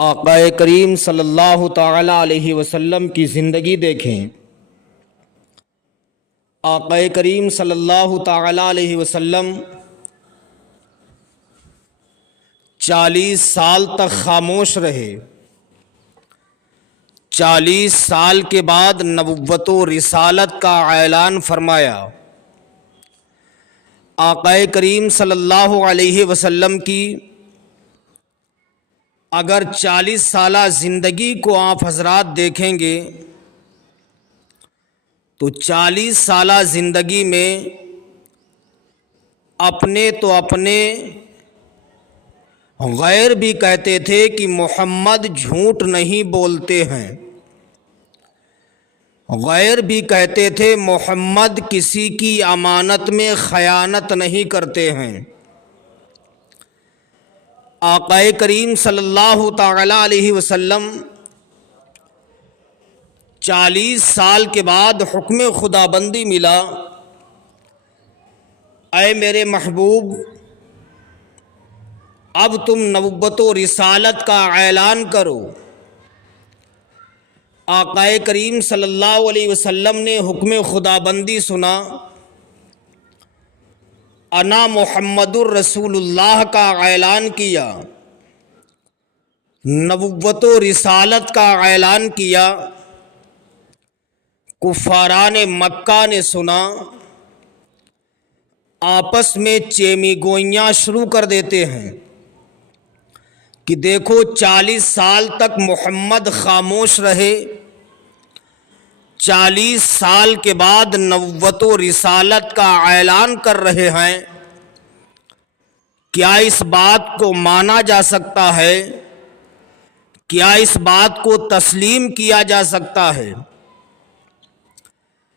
آقا کریم صلی اللہ تعالی علیہ وسلم کی زندگی دیکھیں۔ آقا کریم صلی اللہ تعالی علیہ وسلم 40 سال تک خاموش رہے۔ 40 سال کے بعد نبوت و رسالت کا اعلان فرمایا۔ آقا کریم صلی اللہ علیہ وسلم کی اگر 40 سالہ زندگی کو آپ حضرات دیکھیں گے تو 40 سالہ زندگی میں اپنے غیر بھی کہتے تھے کہ محمد جھوٹ نہیں بولتے ہیں، غیر بھی کہتے تھے محمد کسی کی امانت میں خیانت نہیں کرتے ہیں۔ آقا کریم صلی اللہ تعالی علیہ وسلم 40 سال کے بعد حکم خدا بندی ملا، اے میرے محبوب اب تم نبوت و رسالت کا اعلان کرو۔ آقا کریم صلی اللہ علیہ وسلم نے حکم خدا بندی سنا، انا محمد الرسول اللہ کا اعلان کیا، نبوت و رسالت کا اعلان کیا۔ کفاران مکہ نے سنا، آپس میں چیمی گوئیاں شروع کر دیتے ہیں کہ دیکھو 40 سال تک محمد خاموش رہے، 40 سال کے بعد نبوت و رسالت کا اعلان کر رہے ہیں، کیا اس بات کو مانا جا سکتا ہے؟ کیا اس بات کو تسلیم کیا جا سکتا ہے؟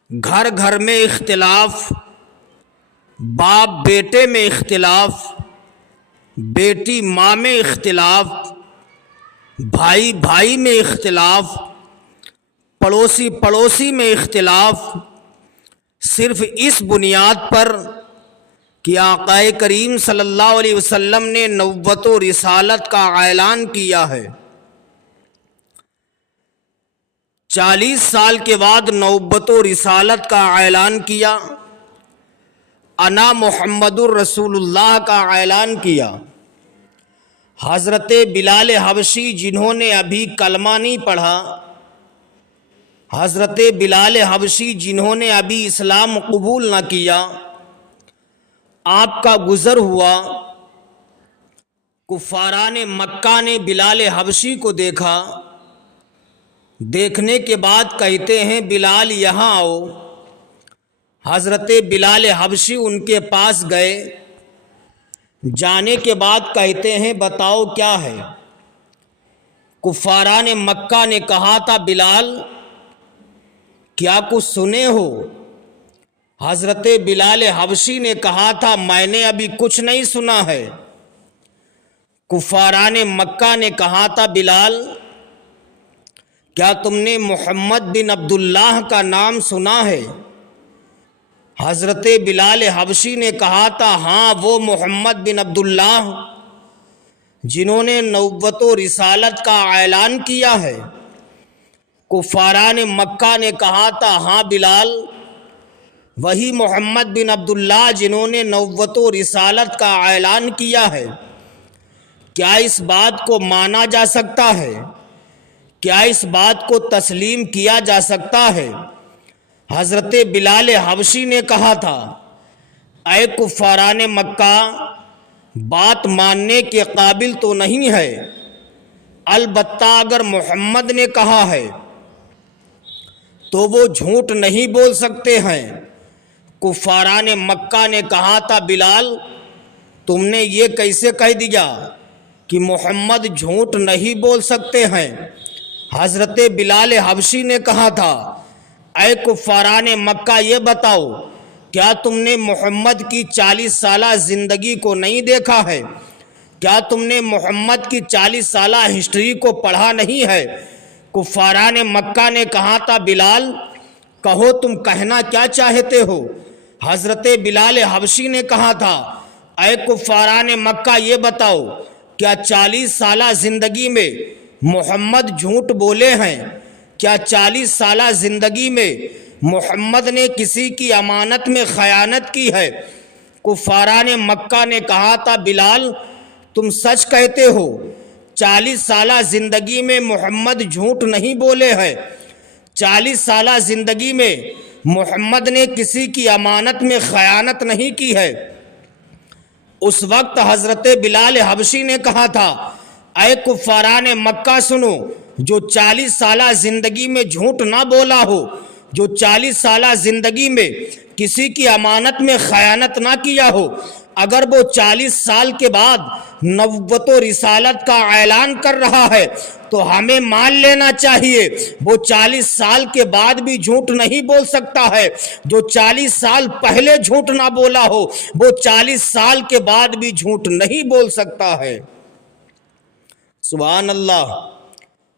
گھر گھر میں اختلاف، باپ بیٹے میں اختلاف، بیٹی ماں میں اختلاف، بھائی بھائی میں اختلاف، پڑوسی پڑوسی میں اختلاف، صرف اس بنیاد پر کہ آقا کریم صلی اللہ علیہ وسلم نے نبوت و رسالت کا اعلان کیا ہے۔ 40 سال کے بعد نبوت و رسالت کا اعلان کیا، انا محمد الرسول اللہ کا اعلان کیا۔ حضرت بلال حبشی جنہوں نے ابھی کلمہ نہیں پڑھا، حضرت بلال حبشی جنہوں نے ابھی اسلام قبول نہ کیا، آپ کا گزر ہوا، کفاران مکہ نے بلال حبشی کو دیکھا، دیکھنے کے بعد کہتے ہیں بلال یہاں آؤ۔ حضرت بلال حبشی ان کے پاس گئے، جانے کے بعد کہتے ہیں بتاؤ کیا ہے؟ کفاران مکہ نے کہا تھا بلال کیا کچھ سنے ہو؟ حضرت بلال حبشی نے کہا تھا میں نے ابھی کچھ نہیں سنا ہے۔ کفاران مکہ نے کہا تھا بلال کیا تم نے محمد بن عبداللہ کا نام سنا ہے؟ حضرت بلال حبشی نے کہا تھا ہاں وہ محمد بن عبداللہ جنہوں نے نبوت و رسالت کا اعلان کیا ہے۔ کفاران مکہ نے کہا تھا ہاں بلال وہی محمد بن عبداللہ جنہوں نے نبوت و رسالت کا اعلان کیا ہے، کیا اس بات کو مانا جا سکتا ہے؟ کیا اس بات کو تسلیم کیا جا سکتا ہے؟ حضرت بلال حبشی نے کہا تھا اے کفاران مکہ بات ماننے کے قابل تو نہیں ہے، البتہ اگر محمد نے کہا ہے تو وہ جھوٹ نہیں بول سکتے ہیں۔ کفاران مکہ نے کہا تھا بلال تم نے یہ کیسے کہہ دیا کہ محمد جھوٹ نہیں بول سکتے ہیں؟ حضرت بلال حبشی نے کہا تھا اے کفاران مکہ یہ بتاؤ کیا تم نے محمد کی 40 سالہ زندگی کو نہیں دیکھا ہے؟ کیا تم نے محمد کی 40 سالہ ہسٹری کو پڑھا نہیں ہے؟ کفاران مکہ نے کہا تھا بلال کہو تم کہنا کیا چاہتے ہو؟ حضرت بلال حبشی نے کہا تھا اے کفاران مکہ یہ بتاؤ کیا 40 سالہ زندگی میں محمد جھوٹ بولے ہیں؟ کیا 40 سالہ زندگی میں محمد نے کسی کی امانت میں خیانت کی ہے؟ کفاران مکہ نے کہا تھا بلال تم سچ کہتے ہو، 40 سالہ زندگی میں محمد جھوٹ نہیں بولے ہیں، 40 سالہ زندگی میں محمد نے کسی کی امانت میں خیانت نہیں کی ہے۔ اس وقت حضرت بلال حبشی نے کہا تھا اے کفاران مکہ سنو، جو 40 سالہ زندگی میں جھوٹ نہ بولا ہو، جو 40 سالہ زندگی میں کسی کی امانت میں خیانت نہ کیا ہو، اگر وہ 40 سال کے بعد نبوت و رسالت کا اعلان کر رہا ہے تو ہمیں مان لینا چاہیے وہ 40 سال کے بعد بھی جھوٹ نہیں بول سکتا ہے۔ جو 40 سال پہلے جھوٹ نہ بولا ہو وہ 40 سال کے بعد بھی جھوٹ نہیں بول سکتا ہے۔ سبحان اللہ۔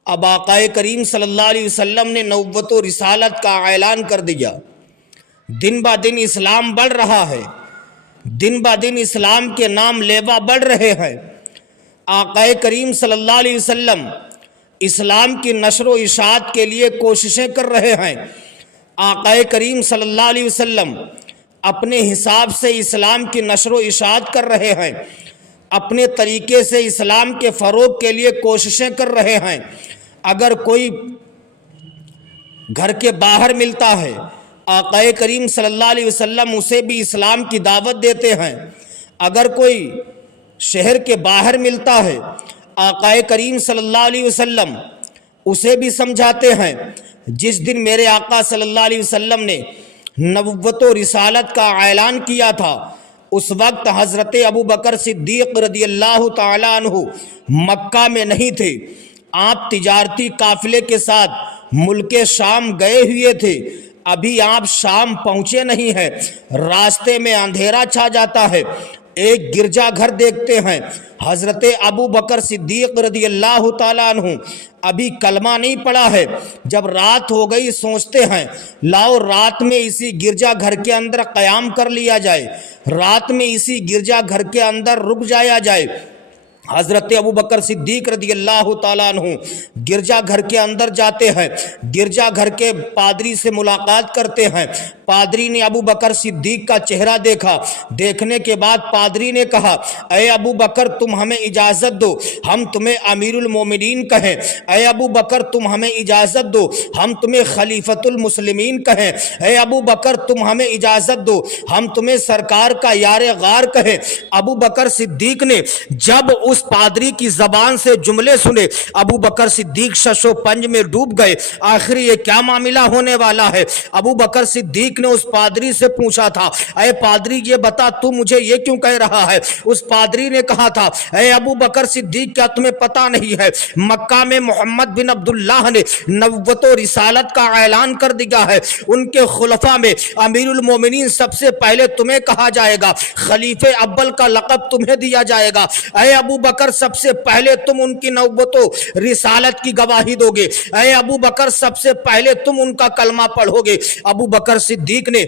اب آقا کریم صلی اللہ علیہ وسلم نے نبوت و رسالت کا اعلان کر دیا، دن با دن اسلام بڑھ رہا ہے، دن با دن اسلام کے نام لیوا بڑھ رہے ہیں۔ آقا کریم صلی اللہ علیہ وسلم اسلام کی نشر و اشاعت کے لیے کوششیں کر رہے ہیں۔ آقا کریم صلی اللہ علیہ وسلم اپنے حساب سے اسلام کی نشر و اشاعت کر رہے ہیں، اپنے طریقے سے اسلام کے فروغ کے لیے کوششیں کر رہے ہیں۔ اگر کوئی گھر کے باہر ملتا ہے آقا کریم صلی اللہ علیہ وسلم اسے بھی اسلام کی دعوت دیتے ہیں۔ اگر کوئی شہر کے باہر ملتا ہے آقا کریم صلی اللہ علیہ وسلم اسے بھی سمجھاتے ہیں۔ جس دن میرے آقا صلی اللہ علیہ وسلم نے نبوت و رسالت کا اعلان کیا تھا اس وقت حضرت ابو بکر صدیق رضی اللہ تعالیٰ عنہ مکہ میں نہیں تھے، آپ تجارتی قافلے کے ساتھ ملک شام گئے ہوئے تھے، ابھی آپ شام پہنچے نہیں ہیں، راستے میں اندھیرا چھا جاتا ہے، ایک گرجا گھر دیکھتے ہیں، حضرت ابو بکر صدیق رضی اللہ تعالیٰ عنہ ابھی کلمہ نہیں پڑا ہے، جب رات ہو گئی سوچتے ہیں لاؤ رات میں اسی گرجا گھر کے اندر قیام کر لیا جائے، رات میں اسی گرجا گھر کے اندر رک جایا جائے۔ حضرت ابو بکر صدیق رضی اللہ تعالیٰ عنہ گرجا گھر کے اندر جاتے ہیں، گرجا گھر کے پادری سے ملاقات کرتے ہیں۔ پادری نے ابو بکر صدیق کا چہرہ دیکھا، دیکھنے کے بعد پادری نے کہا اے ابو بکر تم ہمیں اجازت دو ہم تمہیں امیر المومنین کہیں، اے ابو بکر تم ہمیں اجازت دو ہم تمہیں خلیفۃ المسلمین کہیں، اے ابو بکر تم ہمیں اجازت دو ہم تمہیں سرکار کا یار غار کہیں۔ ابو بکر صدیق نے جب اس پادری کی زبان سے جملے سنے ابو بکر صدیق شش و پنج میں ڈوب گئے، آخر یہ کیا معاملہ ہونے والا ہے؟ ابو بکر صدیق نے اس پادری سے پوچھا تھا اے پادری یہ بتا تو مجھے یہ کیوں کہہ رہا ہے؟ اس پادری نے کہا تھا اے ابو بکر صدیق کیا تمہیں پتا نہیں ہے مکہ میں محمد بن عبداللہ نے نبوت و رسالت کا اعلان کر دیا ہے، ان کے خلفاء میں امیر المومنین سب سے پہلے تمہیں کہا جائے گا، خلیفہ اول کا لقب تمہیں دیا جائے گا، اے ابو بکر سب سے پہلے تم ان کی نبوت و رسالت کی گواہی دو گے، اے ابو بکر سب سے پہلے تم ان کا کلمہ پڑھو گے۔ ابو بکر صدیق نے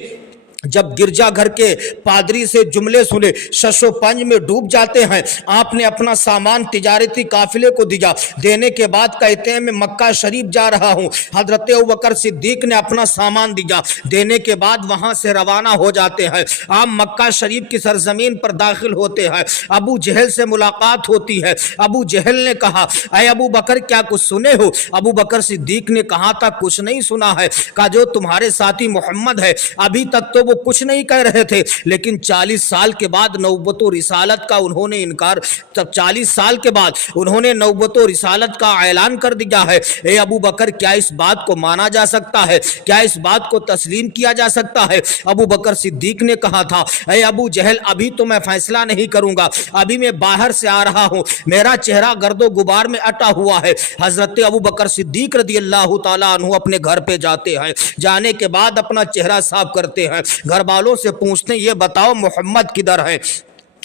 جب گرجا گھر کے پادری سے جملے سنے شش و پنج میں ڈوب جاتے ہیں، آپ نے اپنا سامان تجارتی قافلے کو دیا، دینے کے بعد کہتے ہیں میں مکہ شریف جا رہا ہوں۔ حضرت ابوبکر صدیق نے اپنا سامان دیا، دینے کے بعد وہاں سے روانہ ہو جاتے ہیں، آپ مکہ شریف کی سرزمین پر داخل ہوتے ہیں، ابو جہل سے ملاقات ہوتی ہے۔ ابو جہل نے کہا اے ابو بکر کیا کچھ سنے ہو؟ ابو بکر صدیق نے کہا تھا کچھ نہیں سنا ہے، کہا جو تمہارے ساتھی محمد ہے ابھی تک تو وہ کچھ نہیں کہہ رہے تھے، لیکن 40 سال کے بعد نبوت و رسالت کا انہوں نے انکار، 40 سال کے بعد انہوں نے نبوت و رسالت کا اعلان کر دیا ہے۔ اے ابو بکر کیا اس بات کو مانا جا سکتا ہے؟ کیا اس بات کو تسلیم کیا جا سکتا ہے؟ ابو بکر صدیق نے کہا تھا اے ابو جہل ابھی تو میں فیصلہ نہیں کروں گا، ابھی میں باہر سے آ رہا ہوں، میرا چہرہ گرد و غبار میں اٹا ہوا ہے۔ حضرت ابو بکر صدیق رضی اللہ تعالیٰ عنہ اپنے گھر پہ جاتے ہیں، جانے کے بعد اپنا چہرہ صاف کرتے ہیں، گھر والوں سے پوچھتے ہیں یہ بتاؤ محمد کدھر ہے؟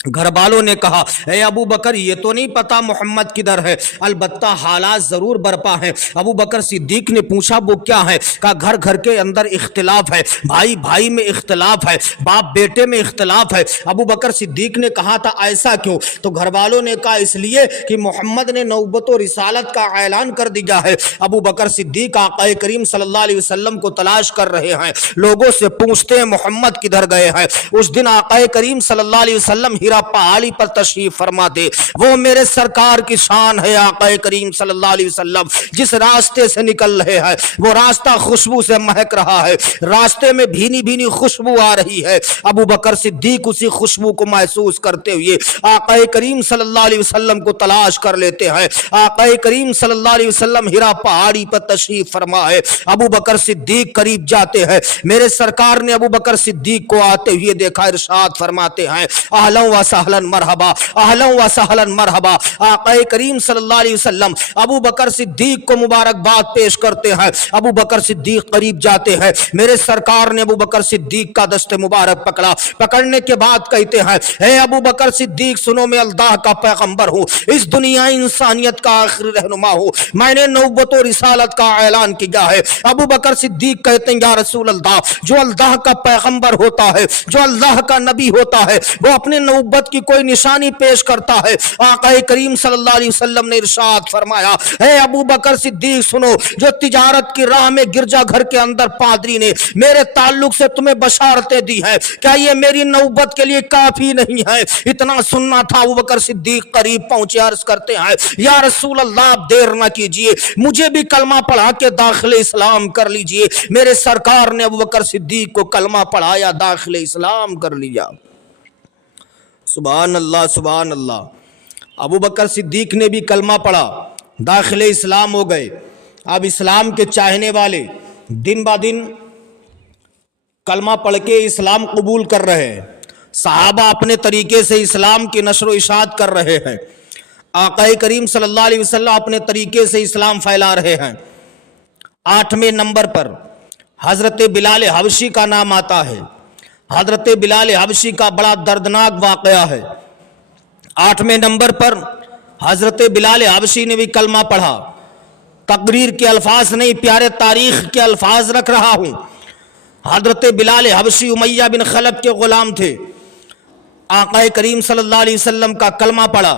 گھر والوں نے کہا اے ابو بکر یہ تو نہیں پتا محمد کدھر ہے، البتہ حالات ضرور برپا ہیں۔ ابو بکر صدیق نے پوچھا وہ کیا ہے؟ کہا گھر گھر کے اندر اختلاف ہے، بھائی بھائی میں اختلاف ہے، باپ بیٹے میں اختلاف ہے۔ ابو بکر صدیق نے کہا تھا ایسا کیوں؟ تو گھر والوں نے کہا اس لیے کہ محمد نے نبوت و رسالت کا اعلان کر دیا ہے۔ ابو بکر صدیق آقا کریم صلی اللہ علیہ وسلم کو تلاش کر رہے ہیں، لوگوں سے پوچھتے ہیں محمد کدھر گئے ہیں۔ اس دن آقا کریم صلی اللہ علیہ وسلم پہاڑی پر تشریف فرما دے، وہ میرے سرکار کی شان ہے۔ آقا کریم صلی اللہ علیہ وسلم جس راستے سے نکل رہے ہیں وہ راستہ خوشبو سے مہک رہا ہے، راستے میں بھینی بھینی خوشبو آ رہی ہے۔ ابو بکر صدیق اسی خوشبو کو محسوس کرتے ہوئے آقا کریم صلی اللہ علیہ وسلم کو تلاش کر لیتے ہیں۔ آقا کریم صلی اللہ علیہ وسلم ہرا پہاڑی پر تشریف فرما ہے، ابو بکر صدیق قریب جاتے ہیں، میرے سرکار نے ابو بکر صدیق کو آتے ہوئے دیکھا، ارشاد فرماتے ہیں اہلا و سہلا مرحبا، اہلا و سہلا مرحبا۔ آقا کریم صلی اللہ علیہ وسلم ابو بکر صدیق کو مبارکباد پیش کرتے ہیں، ابو بکر صدیق قریب جاتے ہیں، میرے سرکار نے ابو بکر صدیق کا دست مبارک پکڑا، پکڑنے کے بعد کہتے ہیں اے ابو بکر صدیق سنو، میں اللہ کا پیغمبر ہوں، اس دنیا انسانیت کا آخری رہنما ہوں، میں نے نبوت و رسالت کا اعلان کیا ہے۔ ابو بکر صدیق کہتے ہیں یا رسول اللہ، جو اللہ کا پیغمبر ہوتا ہے، جو اللہ کا نبی ہوتا ہے، وہ اپنے نبوت کی کوئی نشانی پیش کرتا ہے۔ آقا کریم صلی اللہ علیہ وسلم نے ارشاد فرمایا اے ابو بکر صدیق سنو، جو تجارت کی راہ میں گرجا گھر کے اندر پادری نے میرے تعلق سے تمہیں بشارتیں دی ہیں، کیا یہ میری نبوت کے لیے کافی نہیں ہے؟ اتنا سننا تھا، ابو بکر صدیق قریب پہنچے، عرض کرتے ہیں یا رسول اللہ آپ دیر نہ کیجئے، مجھے بھی کلمہ پڑھا کے داخل اسلام کر لیجئے۔ میرے سرکار نے ابو بکر صدیق کو کلمہ پڑھایا، داخل اسلام کر لیا۔ سبحان اللہ سبحان اللہ۔ ابو بکر صدیق نے بھی کلمہ پڑھا، داخل اسلام ہو گئے۔ اب اسلام کے چاہنے والے دن با دن کلمہ پڑھ کے اسلام قبول کر رہے ہیں، صحابہ اپنے طریقے سے اسلام کی نشر و اشاعت کر رہے ہیں، آقا کریم صلی اللہ علیہ وسلم اپنے طریقے سے اسلام پھیلا رہے ہیں۔ 8ویں نمبر پر حضرت بلال حبشی کا نام آتا ہے۔ حضرت بلال حبشی کا بڑا دردناک واقعہ ہے۔ 8ویں نمبر پر حضرت بلال حبشی نے بھی کلمہ پڑھا۔ تقریر کے الفاظ نہیں، پیارے تاریخ کے الفاظ رکھ رہا ہوں۔ حضرت بلال حبشی امیہ بن خلف کے غلام تھے، آقا کریم صلی اللہ علیہ وسلم کا کلمہ پڑھا۔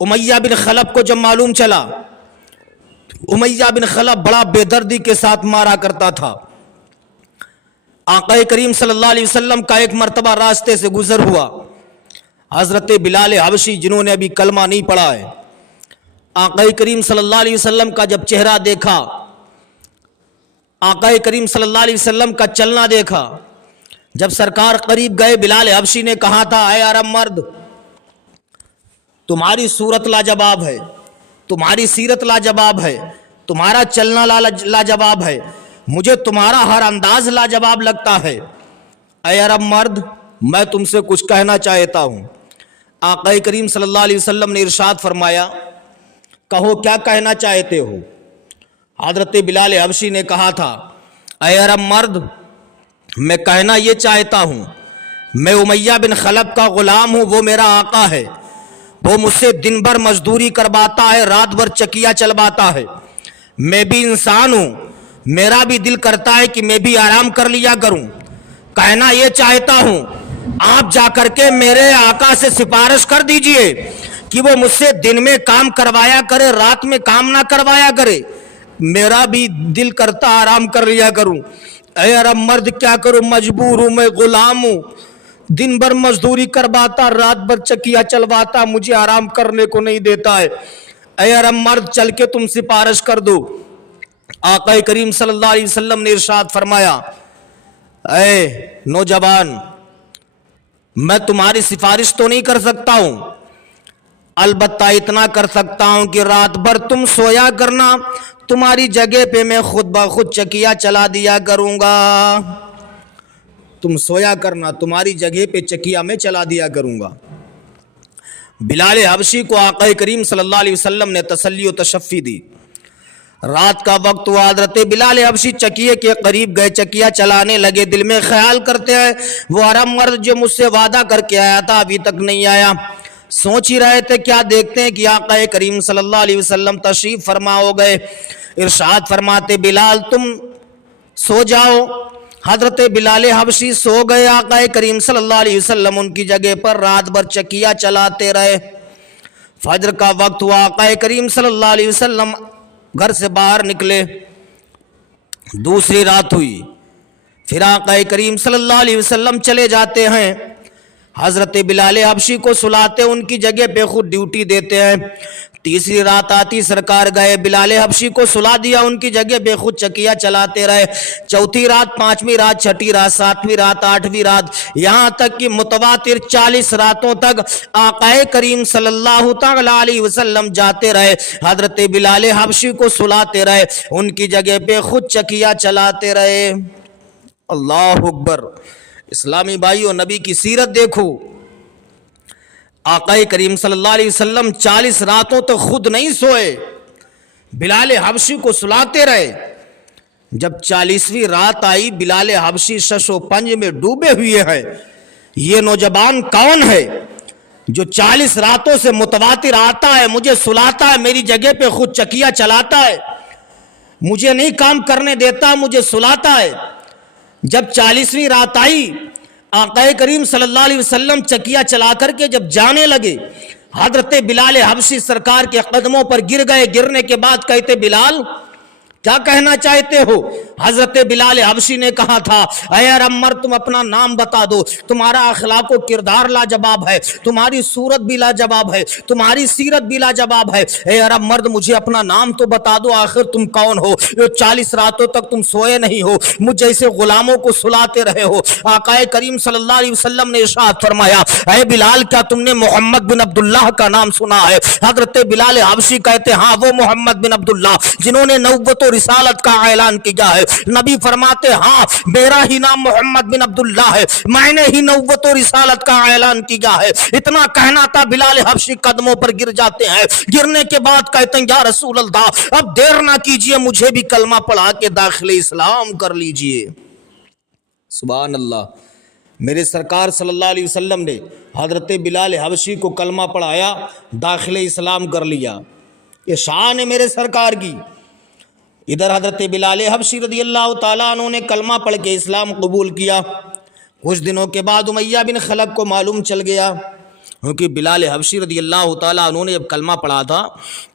امیہ بن خلف کو جب معلوم چلا، امیہ بن خلف بڑا بے دردی کے ساتھ مارا کرتا تھا۔ آقا کریم صلی اللہ علیہ وسلم کا ایک مرتبہ راستے سے گزر ہوا، حضرت بلال حبشی جنہوں نے ابھی کلمہ نہیں پڑھا ہے، آقا کریم صلی اللہ علیہ وسلم کا جب چہرہ دیکھا، آقا کریم صلی اللہ علیہ وسلم کا چلنا دیکھا، جب سرکار قریب گئے، بلال حبشی نے کہا تھا اے عرب مرد، تمہاری صورت لاجواب ہے، تمہاری سیرت لاجواب ہے، تمہارا چلنا لاجواب ہے، مجھے تمہارا ہر انداز لاجواب لگتا ہے، اے عرب مرد میں تم سے کچھ کہنا چاہتا ہوں۔ آقا کریم صلی اللہ علیہ وسلم نے ارشاد فرمایا کہو کیا کہنا چاہتے ہو؟ حضرت بلال حبشی نے کہا تھا اے عرب مرد میں کہنا یہ چاہتا ہوں، میں امیہ بن خلف کا غلام ہوں، وہ میرا آقا ہے، وہ مجھ سے دن بھر مزدوری کرواتا ہے، رات بھر چکیا چلواتا ہے، میں بھی انسان ہوں، میرا بھی دل کرتا ہے کہ میں بھی آرام کر لیا کروں، کہنا یہ چاہتا ہوں آپ جا کر کے میرے آقا سے سفارش کر دیجئے کہ وہ مجھ سے دن میں کام کروایا کرے، رات میں کام نہ کروایا کرے، میرا بھی دل کرتا آرام کر لیا کروں۔ اے عرب مرد کیا کروں، مجبور ہوں، میں غلام ہوں، دن بھر مزدوری کرواتا، رات بھر چکیا چلواتا، مجھے آرام کرنے کو نہیں دیتا ہے، اے عرب مرد چل کے تم سفارش کر دو۔ آقا کریم صلی اللہ علیہ وسلم نے ارشاد فرمایا اے نوجوان میں تمہاری سفارش تو نہیں کر سکتا ہوں، البتہ اتنا کر سکتا ہوں کہ رات بھر تم سویا کرنا، تمہاری جگہ پہ میں خود بخود چکیا چلا دیا کروں گا، تم سویا کرنا، تمہاری جگہ پہ چکیا میں چلا دیا کروں گا۔ بلال حبشی کو آقا کریم صلی اللہ علیہ وسلم نے تسلی و تشفی دی۔ رات کا وقت ہوا، حضرت بلال حبشی چکیے کے قریب گئے، چکیا چلانے لگے، دل میں خیال کرتے ہیں وہ عرب مرد جو مجھ سے وعدہ کر کے آیا تھا ابھی تک نہیں آیا۔ سوچ ہی رہے تھے، کیا دیکھتے ہیں کہ آقا کریم صلی اللہ علیہ وسلم تشریف فرما ہو گئے۔ ارشاد فرماتے بلال تم سو جاؤ۔ حضرت بلال حبشی سو گئے، آقا کریم صلی اللہ علیہ وسلم ان کی جگہ پر رات بھر چکیا چلاتے رہے۔ فجر کا وقت ہوا، آقا کریم صلی اللہ علیہ وسلم گھر سے باہر نکلے، دوسری رات ہوئی، پھر آقا کریم صلی اللہ علیہ وسلم چلے جاتے ہیں، حضرت بلال حبشی کو سلاتے، ان کی جگہ پہ خود ڈیوٹی دیتے ہیں۔ تیسری رات آتی، سرکار گئے، بلال حبشی کو سلا دیا، ان کی جگہ پہ خود چکیا چلاتے رہے۔ چوتھی رات، پانچویں رات، چھٹی رات، ساتویں رات، آٹھویں رات، یہاں تک کہ متواتر 40 راتوں تک آقا کریم صلی اللہ تعالی علیہ وسلم جاتے رہے، حضرت بلال حبشی کو سلاتے رہے، ان کی جگہ پہ خود چکیا چلاتے رہے۔ اللہ اکبر۔ اسلامی بھائیو، نبی کی سیرت دیکھو، آقا کریم صلی اللہ علیہ وسلم 40 راتوں تک خود نہیں سوئے، بلال حبشی کو سلاتے رہے۔ جب 40ویں رات آئی، بلال حبشی شش و پنج میں ڈوبے ہوئے ہیں۔ یہ نوجوان کون ہے جو 40 راتوں سے متواتر آتا ہے، مجھے سلاتا ہے، میری جگہ پہ خود چکیا چلاتا ہے، مجھے نہیں کام کرنے دیتا، مجھے سلاتا ہے۔ جب 40ویں رات آئی، آقا کریم صلی اللہ علیہ وسلم چکیا چلا کر کے جب جانے لگے، حضرت بلال حبشی سرکار کے قدموں پر گر گئے۔ گرنے کے بعد کہتے بلال کیا کہنا چاہتے ہو؟ حضرت بلال حبشی نے کہا تھا، اے عرب مرد تم اپنا نام بتا دو، تمہارا اخلاق و کردار لاجواب ہے، تمہاری صورت بھی لاجواب ہے، تمہاری سیرت بھی لاجواب ہے، اے عرب مرد مجھے اپنا نام تو بتا دو، آخر تم کون ہو جو 40 راتوں تک تم سوئے نہیں ہو، مجھ جیسے غلاموں کو سلاتے رہے ہو۔ آقا کریم صلی اللہ علیہ وسلم نے ارشاد فرمایا، اے بلال کیا تم نے محمد بن عبداللہ کا نام سنا ہے؟ حضرت بلال حبشی کہتے ہاں، وہ محمد بن عبداللہ جنہوں نے نبوت و رسالت کا اعلان کیا ہے۔ نبی فرماتے ہاں، میرا ہی نام محمد بن عبداللہ ہے، میں نے ہی نبوت و رسالت کا اعلان کیا ہے۔ اتنا کہنا تھا، بلال حبشی قدموں پر گر جاتے ہیں۔ گرنے کے بعد کہتے ہیں یا رسول اللہ اب دیر نہ کیجئے، مجھے بھی کلمہ پڑھا کے داخل اسلام کر لیجئے۔ سبحان اللہ۔ میرے سرکار صلی اللہ علیہ وسلم نے حضرت بلال حبشی کو کلمہ پڑھایا، داخل اسلام کر لیا۔ یہ شان ہے میرے سرکار کی۔ ادھر حضرت بلال حبشی رضی اللہ تعالیٰ عنہ نے کلمہ پڑھ کے اسلام قبول کیا۔ کچھ دنوں کے بعد امیہ بن خلف کو معلوم چل گیا، کیونکہ بلال حبشی رضی اللہ تعالیٰ عنہ نے جب کلمہ پڑھا تھا،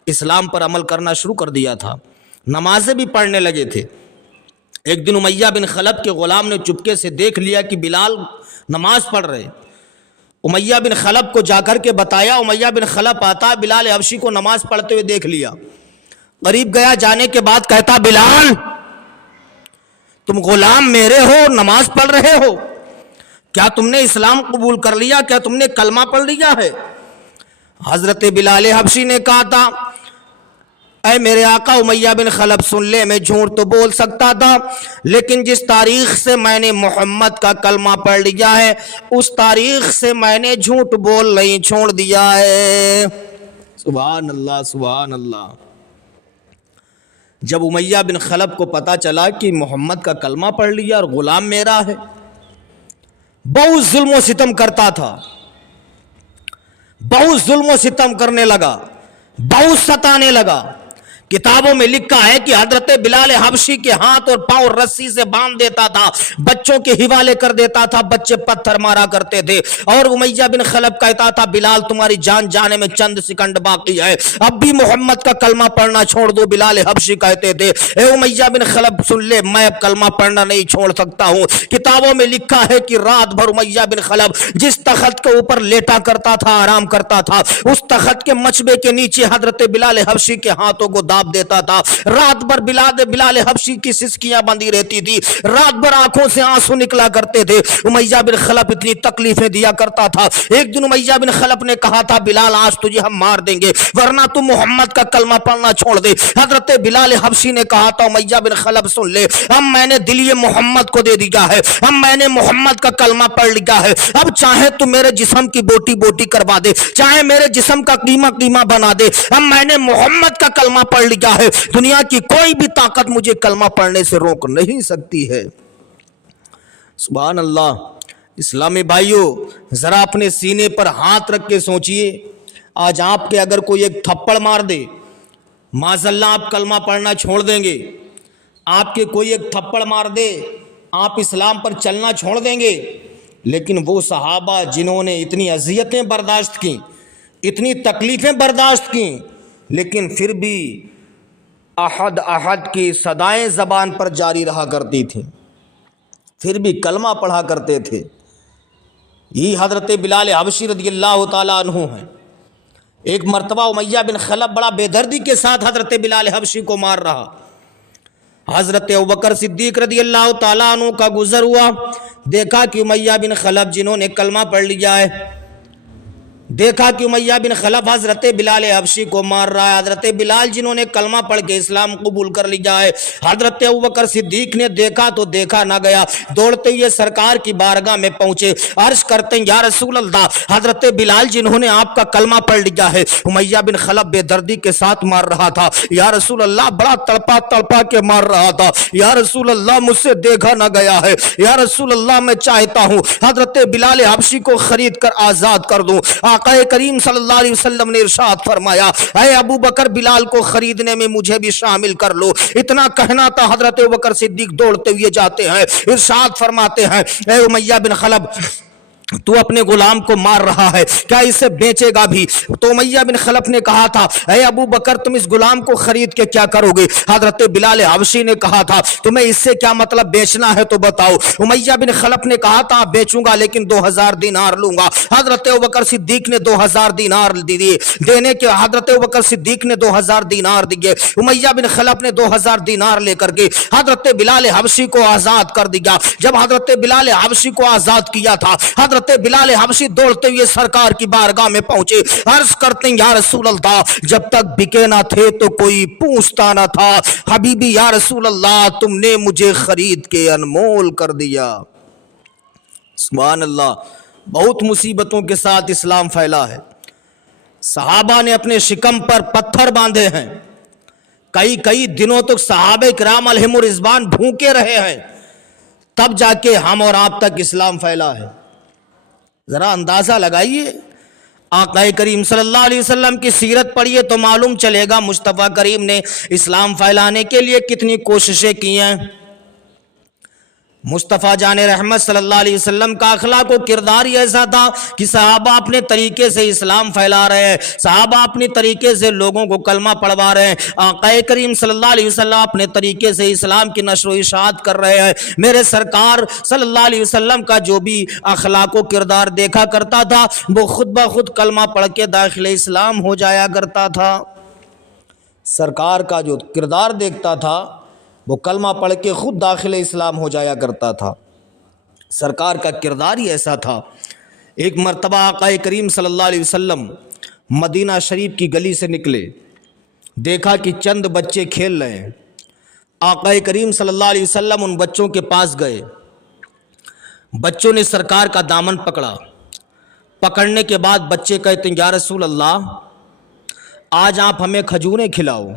اسلام پر عمل کرنا شروع کر دیا تھا، نمازیں بھی پڑھنے لگے تھے۔ ایک دن امیہ بن خلف کے غلام نے چپکے سے دیکھ لیا کہ بلال نماز پڑھ رہے۔ امیہ بن خلف کو جا کر کے بتایا، امیہ بن خلف آتا، بلال حبشی کو نماز پڑھتے ہوئے دیکھ لیا۔ قریب گیا، جانے کے بعد کہتا بلال تم غلام میرے ہو، نماز پڑھ رہے ہو، کیا تم نے اسلام قبول کر لیا؟ کیا تم نے کلمہ پڑھ لیا ہے؟ حضرت بلال حبشی نے کہا تھا، اے میرے آقا امیہ بن خلف سن لے، میں جھوٹ تو بول سکتا تھا، لیکن جس تاریخ سے میں نے محمد کا کلمہ پڑھ لیا ہے اس تاریخ سے میں نے جھوٹ بول نہیں چھوڑ دیا ہے۔ سبحان اللہ، سبحان اللہ۔ جب امیہ بن خلف کو پتا چلا کہ محمد کا کلمہ پڑھ لیا اور غلام میرا ہے، بہت ظلم و ستم کرتا تھا، بہت ظلم و ستم کرنے لگا، بہت ستانے لگا۔ کتابوں میں لکھا ہے کہ حضرت بلال حبشی کے ہاتھ اور پاؤں رسی سے باندھ دیتا تھا، بچوں کے حوالے کر دیتا تھا، بچے پتھر مارا کرتے تھے، اور امیہ بن خلف کہتا تھا بلال تمہاری جان جانے میں چند سیکنڈ باقی ہے، اب بھی محمد کا کلمہ پڑھنا چھوڑ دو۔ بلال حبشی کہتے تھے اے امیہ بن خلف سن لے، میں اب کلمہ پڑھنا نہیں چھوڑ سکتا ہوں۔ کتابوں میں لکھا ہے کہ رات بھر امیہ بن خلف جس تخت کے اوپر لیٹا کرتا تھا، آرام کرتا تھا، اس تخت کے مچبے کے نیچے حضرت بلال حبشی کے ہاتھوں کو داب دیتا تھا۔ رات بھر بلال حبشی کی سسکیاں بندی رہتی تھی، رات بھر آنکھوں سے آنسو نکلا کرتے تھے۔ امیہ بن خلف اتنی تکلیفیں دیا کرتا تھا۔ ایک دن امیہ بن خلف نے کہا تھا بلال آج تجھے ہم مار دیں گے ورنہ تم محمد کا کلمہ پڑھنا چھوڑ دے۔ حضرت بلال حبشی نے کہا تھا امیہ بن خلف سن لے، اب میں نے دل یہ محمد کو دے دیا ہے، اب میں نے محمد کا کلمہ پڑھ لیا ہے، اب چاہے تو میرے جسم کی بوٹی بوٹی کروا دے، چاہے میرے جسم کا قیمہ قیمہ بنا دے، اب میں نے محمد کا کلمہ پڑھ پڑھ لیا ہے، دنیا کی کوئی بھی طاقت مجھے کلمہ پڑھنے سے روک نہیں سکتی ہے۔ سبحان اللہ۔ اسلامی بھائیوں، ذرا اپنے سینے پر ہاتھ رکھ کے سوچئے، آج آپ کے اگر کوئی ایک تھپڑ مار دے، معاذ اللہ آپ کلمہ پڑھنا چھوڑ دیں گے؟ آپ کے کوئی ایک تھپڑ مار دے، آپ اسلام پر چلنا چھوڑ دیں گے؟ لیکن وہ صحابہ جنہوں نے اتنی اذیتیں برداشت کیں، اتنی تکلیفیں برداشت کیں، لیکن پھر بھی احد احد کی صدائیں زبان پر جاری رہا کرتی تھیں، پھر بھی کلمہ پڑھا کرتے تھے۔ یہ حضرت بلال حبشی رضی اللہ تعالیٰ عنہ ہیں۔ ایک مرتبہ امیہ بن خلف بڑا بے دردی کے ساتھ حضرت بلال حبشی کو مار رہا۔ حضرت ابوبکر صدیق رضی اللہ تعالیٰ عنہ کا گزر ہوا، دیکھا کہ امیہ بن خلف جنہوں نے کلمہ پڑھ لیا ہے، دیکھا کہ امیہ بن خلف حضرت بلال حبشی کو مار رہا ہے۔ حضرت بلال جنہوں نے کلمہ پڑھ کے اسلام قبول کر لیا ہے، حضرت ابوبکر صدیق نے دیکھا تو دیکھا نہ گیا، دوڑتے ہوئے سرکار کی بارگاہ میں پہنچے، عرض کرتے ہیں یا رسول اللہ، حضرت بلال جنہوں نے آپ کا کلمہ پڑھ لیا ہے، امیہ بن خلف بے دردی کے ساتھ مار رہا تھا، یا رسول اللہ بڑا تڑپا تڑپا کے مار رہا تھا، یا رسول اللہ مجھ سے دیکھا نہ گیا ہے، یا رسول اللہ میں چاہتا ہوں حضرت بلال حبشی کو خرید کر آزاد کر دوں۔ آقا کریم صلی اللہ علیہ وسلم نے ارشاد فرمایا، اے ابو بکر بلال کو خریدنے میں مجھے بھی شامل کر لو۔ اتنا کہنا تھا، حضرت ابو بکر صدیق دوڑتے ہوئے جاتے ہیں، ارشاد فرماتے ہیں، اے امیہ بن خلف تو اپنے غلام کو مار رہا ہے، کیا اسے بیچے گا بھی؟ تو امیہ بن خلف نے کہا تھا، اے ابو بکر تم اس غلام کو خرید کے کیا کرو گے؟ حضرت بلال حبشی نے کہا تھا، تمہیں اس سے کیا مطلب، بیچنا ہے تو بتاؤ۔ امیہ بن خلف نے کہا تھا بیچوں گا لیکن 2000 دینار لوں گا۔ حضرت ابوبکر صدیق نے 2000 دینار دیے، دینے کے حضرت ابوبکر صدیق نے 2000 دینار دیے، امیہ بن خلف نے 2000 دینار لے کر کے حضرت بلال حبشی کو آزاد کر دیا۔ جب حضرت بلال حبشی کو آزاد کیا تھا، حضرت بلال حبشی دوڑتے ہوئے سرکار کی بارگاہ میں پہنچے، عرض کرتے ہیں یا رسول اللہ جب تک بکے نہ تھے تو کوئی پوچھتا نہ تھا، حبیبی یا رسول اللہ تم نے مجھے خرید کے انمول کر دیا۔ سبحان اللہ۔ بہت مصیبتوں کے ساتھ اسلام پھیلا ہے، صحابہ نے اپنے شکم پر پتھر باندھے ہیں، کئی دنوں تک صحابہ کرام علیہم الرضوان بھوکے رہے ہیں، تب جا کے ہم اور آپ تک اسلام پھیلا ہے۔ ذرا اندازہ لگائیے، آقا کریم صلی اللہ علیہ وسلم کی سیرت پڑھیے تو معلوم چلے گا مصطفیٰ کریم نے اسلام پھیلانے کے لیے کتنی کوششیں کی ہیں۔ مصطفیٰ جان رحمت صلی اللہ علیہ وسلم کا اخلاق و کردار ہی ایسا تھا کہ صحابہ اپنے طریقے سے اسلام پھیلا رہے ہیں، صحابہ اپنے طریقے سے لوگوں کو کلمہ پڑھوا رہے ہیں، آقا کریم صلی اللہ علیہ وسلم اپنے طریقے سے اسلام کی نشر و اشاعت کر رہے ہیں۔ میرے سرکار صلی اللہ علیہ وسلم کا جو بھی اخلاق و کردار دیکھا کرتا تھا وہ خود بخود کلمہ پڑھ کے داخل اسلام ہو جایا کرتا تھا۔ سرکار کا جو کردار دیکھتا تھا وہ کلمہ پڑھ کے خود داخل اسلام ہو جایا کرتا تھا، سرکار کا کردار ہی ایسا تھا۔ ایک مرتبہ آقا کریم صلی اللہ علیہ وسلم مدینہ شریف کی گلی سے نکلے، دیکھا کہ چند بچے کھیل رہے ہیں، آقا کریم صلی اللہ علیہ وسلم ان بچوں کے پاس گئے، بچوں نے سرکار کا دامن پکڑا، پکڑنے کے بعد بچے کہتے ہیں یا رسول اللہ آج آپ ہمیں کھجوریں کھلاؤ۔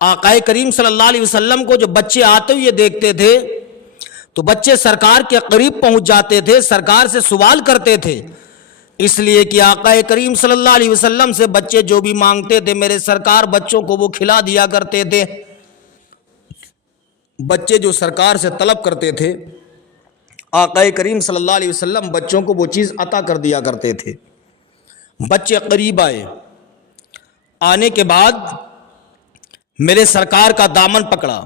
آقا کریم صلی اللہ علیہ وسلم کو جو بچے آتے ہوئے دیکھتے تھے تو بچے سرکار کے قریب پہنچ جاتے تھے، سرکار سے سوال کرتے تھے، اس لیے کہ آقا کریم صلی اللہ علیہ وسلم سے بچے جو بھی مانگتے تھے میرے سرکار بچوں کو وہ کھلا دیا کرتے تھے۔ بچے جو سرکار سے طلب کرتے تھے آقا کریم صلی اللہ علیہ وسلم بچوں کو وہ چیز عطا کر دیا کرتے تھے۔ بچے قریب آئے، آنے کے بعد میرے سرکار کا دامن پکڑا،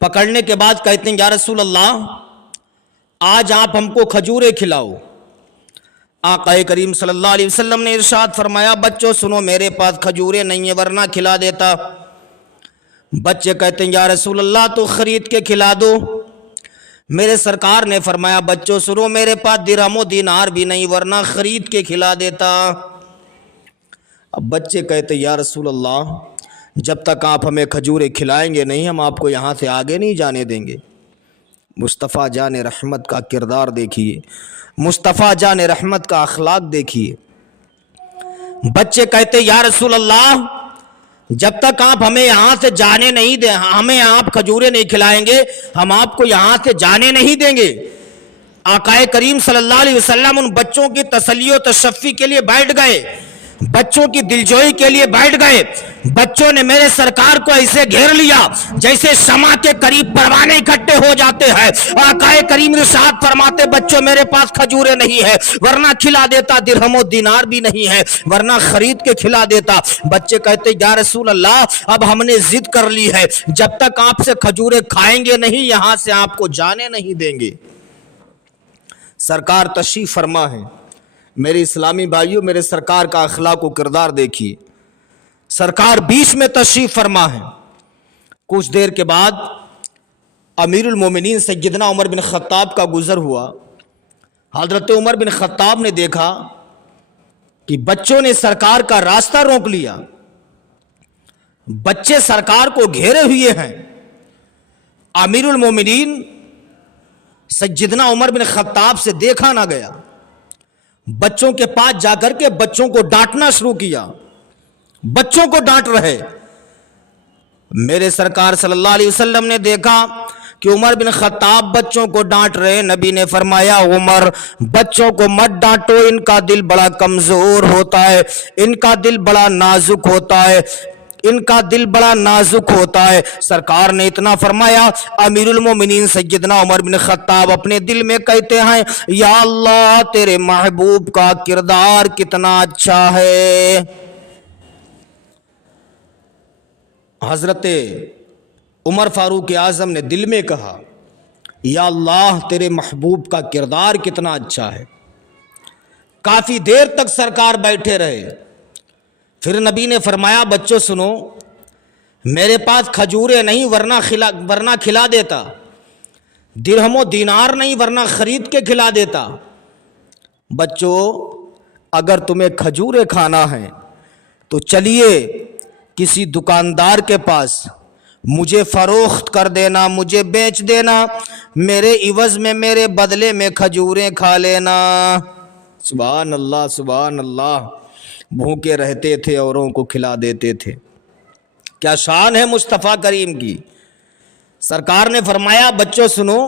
پکڑنے کے بعد کہتے ہیں یا رسول اللہ آج آپ ہم کو کھجوریں کھلاؤ۔ آقا کریم صلی اللہ علیہ وسلم نے ارشاد فرمایا بچوں سنو میرے پاس کھجوریں نہیں ہیں ورنہ کھلا دیتا۔ بچے کہتے ہیں یا رسول اللہ تو خرید کے کھلا دو۔ میرے سرکار نے فرمایا بچوں سنو میرے پاس درہم و دینار بھی نہیں ورنہ خرید کے کھلا دیتا۔ اب بچے کہتے ہیں یا رسول اللہ جب تک آپ ہمیں کھجوریں کھلائیں گے نہیں ہم آپ کو یہاں سے آگے نہیں جانے دیں گے۔ مصطفیٰ جان رحمت کا کردار دیکھیے، مصطفیٰ جان رحمت کا اخلاق دیکھیے۔ بچے کہتے یا رسول اللہ جب تک آپ ہمیں یہاں سے جانے نہیں دیں، ہمیں آپ کھجوریں نہیں کھلائیں گے، ہم آپ کو یہاں سے جانے نہیں دیں گے۔ آقائے کریم صلی اللہ علیہ وسلم ان بچوں کی تسلی و تشفی کے لیے بیٹھ گئے، بچوں کی دلجوئی کے لیے بیٹھ گئے۔ بچوں نے میرے سرکار کو ایسے گھیر لیا جیسے شمع کے قریب پروانے اکٹھے ہو جاتے ہیں۔ آقائے کریم ارشاد فرماتے بچوں میرے پاس کھجوریں نہیں ہے ورنہ کھلا دیتا، درہم و دینار بھی نہیں ہے ورنہ خرید کے کھلا دیتا۔ بچے کہتے یا رسول اللہ اب ہم نے ضد کر لی ہے، جب تک آپ سے کھجوریں کھائیں گے نہیں یہاں سے آپ کو جانے نہیں دیں گے۔ سرکار تشریف فرما ہے۔ میرے اسلامی بھائیوں، میرے سرکار کا اخلاق و کردار دیکھیے۔ سرکار بیچ میں تشریف فرما ہے۔ کچھ دیر کے بعد امیر المومنین سیدنا عمر بن خطاب کا گزر ہوا۔ حضرت عمر بن خطاب نے دیکھا کہ بچوں نے سرکار کا راستہ روک لیا، بچے سرکار کو گھیرے ہوئے ہیں۔ امیر المومنین سیدنا عمر بن خطاب سے دیکھا نہ گیا، بچوں کے پاس جا کر کے بچوں کو ڈانٹنا شروع کیا، بچوں کو ڈانٹ رہے۔ میرے سرکار صلی اللہ علیہ وسلم نے دیکھا کہ عمر بن خطاب بچوں کو ڈانٹ رہے۔ نبی نے فرمایا عمر بچوں کو مت ڈانٹو، ان کا دل بڑا کمزور ہوتا ہے، ان کا دل بڑا نازک ہوتا ہے، ان کا دل بڑا نازک ہوتا ہے۔ سرکار نے اتنا فرمایا، امیر المومنین سیدنا عمر بن خطاب اپنے دل میں کہتے ہیں یا اللہ تیرے محبوب کا کردار کتنا اچھا ہے۔ حضرت عمر فاروق اعظم نے دل میں کہا یا اللہ تیرے محبوب کا کردار کتنا اچھا ہے۔ کافی دیر تک سرکار بیٹھے رہے، پھر نبی نے فرمایا بچوں سنو، میرے پاس کھجوریں نہیں ورنہ کھلا دیتا، درہم و دینار نہیں ورنہ خرید کے کھلا دیتا۔ بچوں اگر تمہیں کھجوریں کھانا ہے تو چلیے کسی دکاندار کے پاس مجھے فروخت کر دینا، مجھے بیچ دینا، میرے عوض میں میرے بدلے میں کھجوریں کھا لینا۔ سبحان اللہ سبحان اللہ، بھوکے رہتے تھے اوروں کو کھلا دیتے تھے۔ کیا شان ہے مصطفیٰ کریم کی۔ سرکار نے فرمایا بچوں سنو،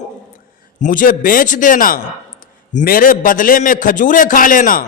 مجھے بیچ دینا، میرے بدلے میں کھجوریں کھا لینا۔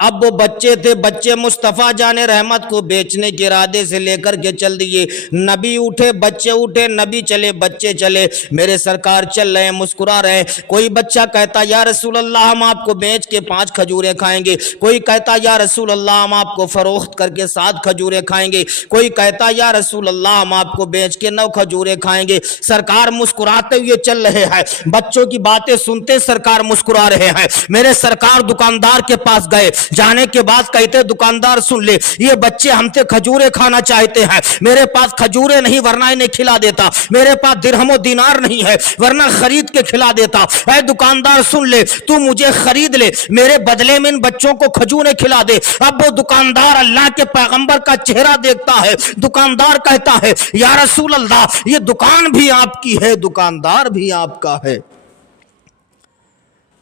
اب وہ بچے تھے، بچے مصطفیٰ جان رحمت کو بیچنے کے ارادے سے لے کر کے چل دیے۔ نبی اٹھے، بچے اٹھے، نبی چلے، بچے چلے، میرے سرکار چل رہے ہیں، مسکرا رہے ہیں۔ کوئی بچہ کہتا یا رسول اللہ ہم آپ کو بیچ کے 5 کھجوریں کھائیں گے، کوئی کہتا یا رسول اللہ ہم آپ کو فروخت کر کے 7 کھجوریں کھائیں گے، کوئی کہتا یا رسول اللہ ہم آپ کو بیچ کے 9 کھجوریں کھائیں گے۔ سرکار مسکراتے ہوئے چل رہے ہیں، بچوں کی باتیں سنتے سرکار مسکرا رہے ہیں۔ میرے سرکار دکاندار کے پاس گئے، جانے کے بعد کہتے دکاندار سن لے، یہ بچے ہم سے کھجوریں کھانا چاہتے ہیں، میرے پاس کھجوریں نہیں ورنہ انہیں کھلا دیتا، میرے پاس درہم و دینار نہیں ہے ورنہ خرید کے کھلا دیتا۔ اے دکاندار سن لے، تو مجھے خرید لے، میرے بدلے میں ان بچوں کو کھجوریں کھلا دے۔ اب وہ دکاندار اللہ کے پیغمبر کا چہرہ دیکھتا ہے، دکاندار کہتا ہے یا رسول اللہ یہ دکان بھی آپ کی ہے، دکاندار بھی آپ کا ہے۔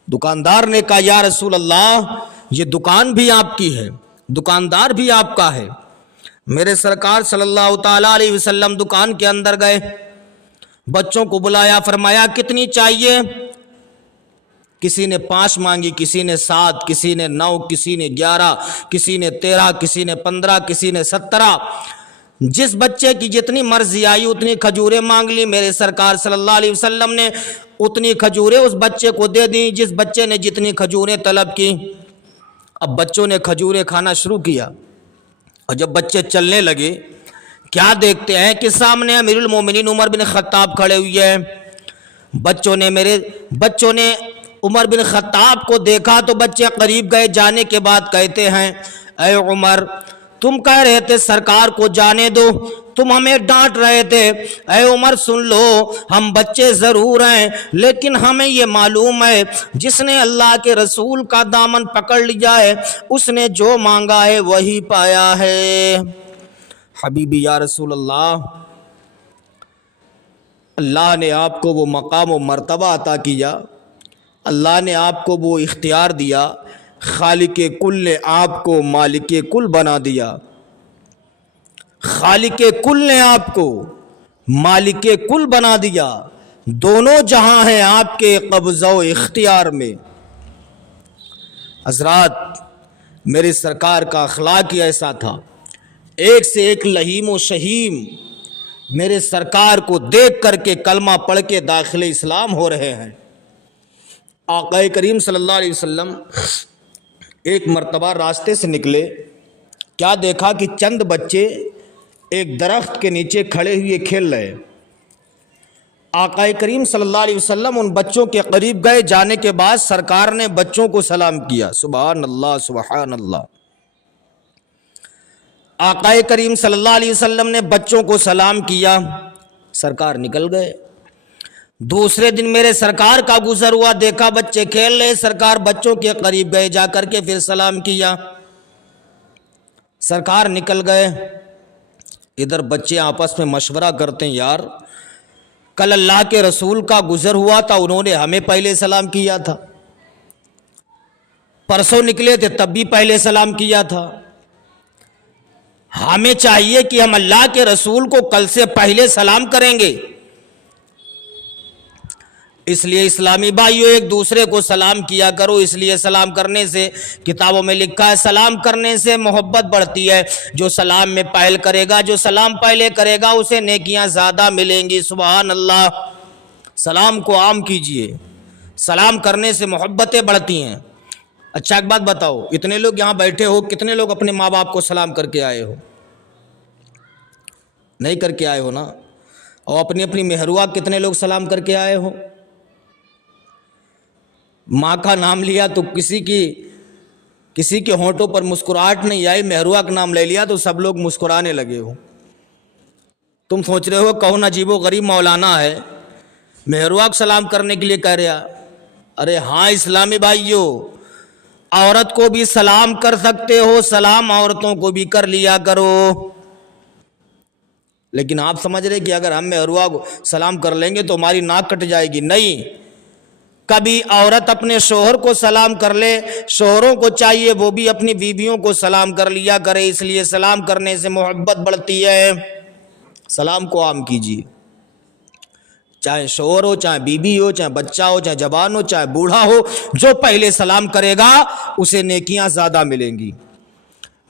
دکاندار نے کہا یا رسول اللہ یہ دکان بھی آپ کی ہے، دکاندار بھی آپ کا ہے۔ میرے سرکار صلی اللہ تعالی علیہ وسلم دکان کے اندر گئے، بچوں کو بلایا، فرمایا کتنی چاہیے؟ کسی نے 5 مانگی، کسی نے 7، کسی نے 9، کسی نے 11، کسی نے 13، کسی نے 15، کسی نے 17۔ جس بچے کی جتنی مرضی آئی اتنی کھجوریں مانگ لی۔ میرے سرکار صلی اللہ علیہ وسلم نے اتنی کھجوریں اس بچے کو دے دی جس بچے نے جتنی کھجوریں طلب کی۔ اب بچوں نے کھجوریں کھانا شروع کیا، اور جب بچے چلنے لگے کیا دیکھتے ہیں کہ سامنے امیر المومنین عمر بن خطاب کھڑے ہوئے ہیں۔ بچوں نے عمر بن خطاب کو دیکھا تو بچے قریب گئے، جانے کے بعد کہتے ہیں اے عمر تم کہہ رہے تھے سرکار کو جانے دو، تم ہمیں ڈانٹ رہے تھے۔ اے عمر سن لو، ہم بچے ضرور ہیں لیکن ہمیں یہ معلوم ہے جس نے اللہ کے رسول کا دامن پکڑ لیا ہے اس نے جو مانگا ہے وہی پایا ہے۔ حبیبی یا رسول اللہ، اللہ نے آپ کو وہ مقام و مرتبہ عطا کیا، اللہ نے آپ کو وہ اختیار دیا، خالق کل نے آپ کو مالک کل بنا دیا۔ خالق کل نے آپ کو مالک کل بنا دیا، دونوں جہاں ہیں آپ کے قبضہ و اختیار میں۔ حضرات، میرے سرکار کا اخلاق ہی ایسا تھا، ایک سے ایک لہیم و شہیم میرے سرکار کو دیکھ کر کے کلمہ پڑھ کے داخل اسلام ہو رہے ہیں۔ آقا کریم صلی اللہ علیہ وسلم ایک مرتبہ راستے سے نکلے، کیا دیکھا کہ چند بچے ایک درخت کے نیچے کھڑے ہوئے کھیل رہے۔ آقا کریم صلی اللہ علیہ وسلم ان بچوں کے قریب گئے، جانے کے بعد سرکار نے بچوں کو سلام کیا۔ سبحان اللہ، سبحان اللہ۔ آقا کریم صلی اللہ علیہ وسلم نے بچوں کو سلام کیا، سرکار نکل گئے۔ دوسرے دن میرے سرکار کا گزر ہوا، دیکھا بچے کھیل رہے، سرکار بچوں کے قریب گئے، جا کر کے پھر سلام کیا، سرکار نکل گئے۔ ادھر بچے آپس میں مشورہ کرتے ہیں، یار کل اللہ کے رسول کا گزر ہوا تھا، انہوں نے ہمیں پہلے سلام کیا تھا، پرسوں نکلے تھے تب بھی پہلے سلام کیا تھا، ہمیں چاہیے کہ ہم اللہ کے رسول کو کل سے پہلے سلام کریں گے۔ اس لیے اسلامی بھائیوں، ایک دوسرے کو سلام کیا کرو، اس لیے سلام کرنے سے کتابوں میں لکھا ہے سلام کرنے سے محبت بڑھتی ہے، جو سلام میں پہل کرے گا، جو سلام پہلے کرے گا اسے نیکیاں زیادہ ملیں گی۔ سبحان اللہ۔ سلام کو عام کیجئے، سلام کرنے سے محبتیں بڑھتی ہیں۔ اچھا ایک بات بتاؤ، اتنے لوگ یہاں بیٹھے ہو، کتنے لوگ اپنے ماں باپ کو سلام کر کے آئے ہو؟ نہیں کر کے آئے ہو نا؟ اور اپنی اپنی مہروا کتنے لوگ سلام کر کے آئے ہو؟ ماں کا نام لیا تو کسی کے ہونٹوں پر مسکراہٹ نہیں آئی، مہروا کا نام لے لیا تو سب لوگ مسکرانے لگے ہو۔ تم سوچ رہے ہو کون عجیب و غریب مولانا ہے مہروا کو سلام کرنے کے لیے کہہ رہا؟ ارے ہاں اسلامی بھائیوں، عورت کو بھی سلام کر سکتے ہو، سلام عورتوں کو بھی کر لیا کرو۔ لیکن آپ سمجھ رہے کہ اگر ہم مہروا کو سلام کر لیں گے تو ہماری ناک کٹ جائے گی؟ نہیں، کبھی عورت اپنے شوہر کو سلام کر لے، شوہروں کو چاہیے وہ بھی اپنی بیویوں کو سلام کر لیا کرے، اس لیے سلام کرنے سے محبت بڑھتی ہے۔ سلام کو عام کیجیے، چاہے شوہر ہو، چاہے بیوی ہو، چاہے بچہ ہو، چاہے جوان ہو، چاہے بوڑھا ہو، جو پہلے سلام کرے گا اسے نیکیاں زیادہ ملیں گی۔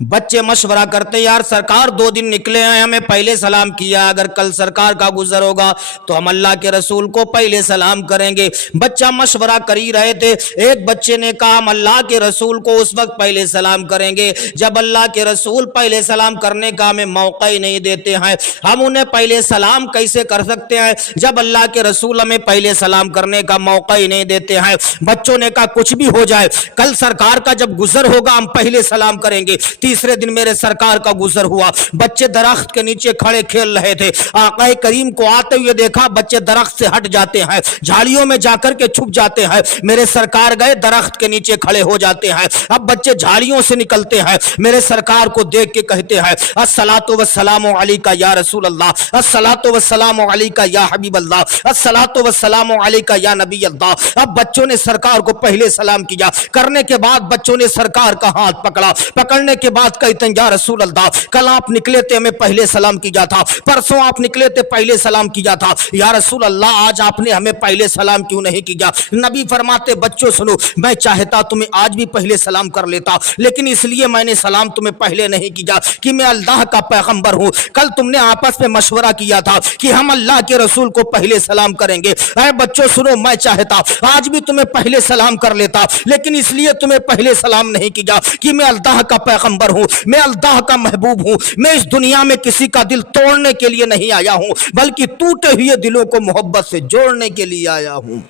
بچے مشورہ کرتے، یار سرکار 2 دن نکلے ہیں، ہمیں پہلے سلام کیا، اگر کل سرکار کا گزر ہوگا تو ہم اللہ کے رسول کو پہلے سلام کریں گے۔ بچہ مشورہ کر ہی رہے تھے، ایک بچے نے کہا ہم اللہ کے رسول کو اس وقت پہلے سلام کریں گے جب اللہ کے رسول پہلے سلام کرنے کا ہمیں موقع ہی نہیں دیتے ہیں۔ ہم انہیں پہلے سلام کیسے کر سکتے ہیں جب اللہ کے رسول ہمیں پہلے سلام کرنے کا موقع ہی نہیں دیتے ہیں؟ بچوں نے کہا کچھ بھی ہو جائے، کل سرکار کا جب گزر ہوگا ہم پہلے سلام کریں گے۔ تیسرے دن میرے سرکار کا گزر ہوا، بچے درخت کے نیچے کھڑے کھیل رہے تھے، آقا کریم کو آتے ہوئے دیکھا، بچے درخت سے ہٹ جاتے ہیں، جھاڑیوں میں جا کر کے چھپ جاتے ہیں، میرے سرکار گئے درخت کے نیچے کھڑے ہو جاتے ہیں، اب بچے جھاڑیوں سے نکلتے ہیں، میرے سرکار کو دیکھ کے کہتے ہیں الصلاۃ والسلام علیکہ یا رسول اللہ، الصلاۃ والسلام علیکہ یا حبیب اللہ، الصلاۃ والسلام علیکہ یا نبی اللہ۔ اب بچوں نے سرکار کو پہلے سلام کیا، کرنے کے بعد بچوں نے سرکار کا ہاتھ پکڑا، پکڑنے کے بعد کہتے ہیں یا رسول اللہ، کل آپ نکلے تھے ہمیں پہلے سلام کیا تھا، پرسوں آپ نکلے تھے پہلے سلام کیا تھا، یا رسول اللہ آج آپ نے ہمیں پہلے سلام کیوں نہیں کیا؟ نبی فرماتے بچوں سنو، میں چاہتا تمہیں آج بھی پہلے سلام کر لیتا، لیکن اس لیے میں نے سلام تمہیں پہلے نہیں کیا کہ میں اللہ کا پیغمبر ہوں۔ کل تم نے آپس میں مشورہ کیا تھا کہ ہم اللہ کے رسول کو پہلے سلام کریں گے، اے بچوں سنو، میں چاہتا آج بھی تمہیں پہلے سلام کر لیتا، لیکن اس لیے تمہیں پہلے سلام نہیں کیا کہ میں اللہ کا پیغمبر ہوں، میں اللہ کا محبوب ہوں، میں اس دنیا میں کسی کا دل توڑنے کے لیے نہیں آیا ہوں بلکہ ٹوٹے ہوئے دلوں کو محبت سے جوڑنے کے لیے آیا ہوں۔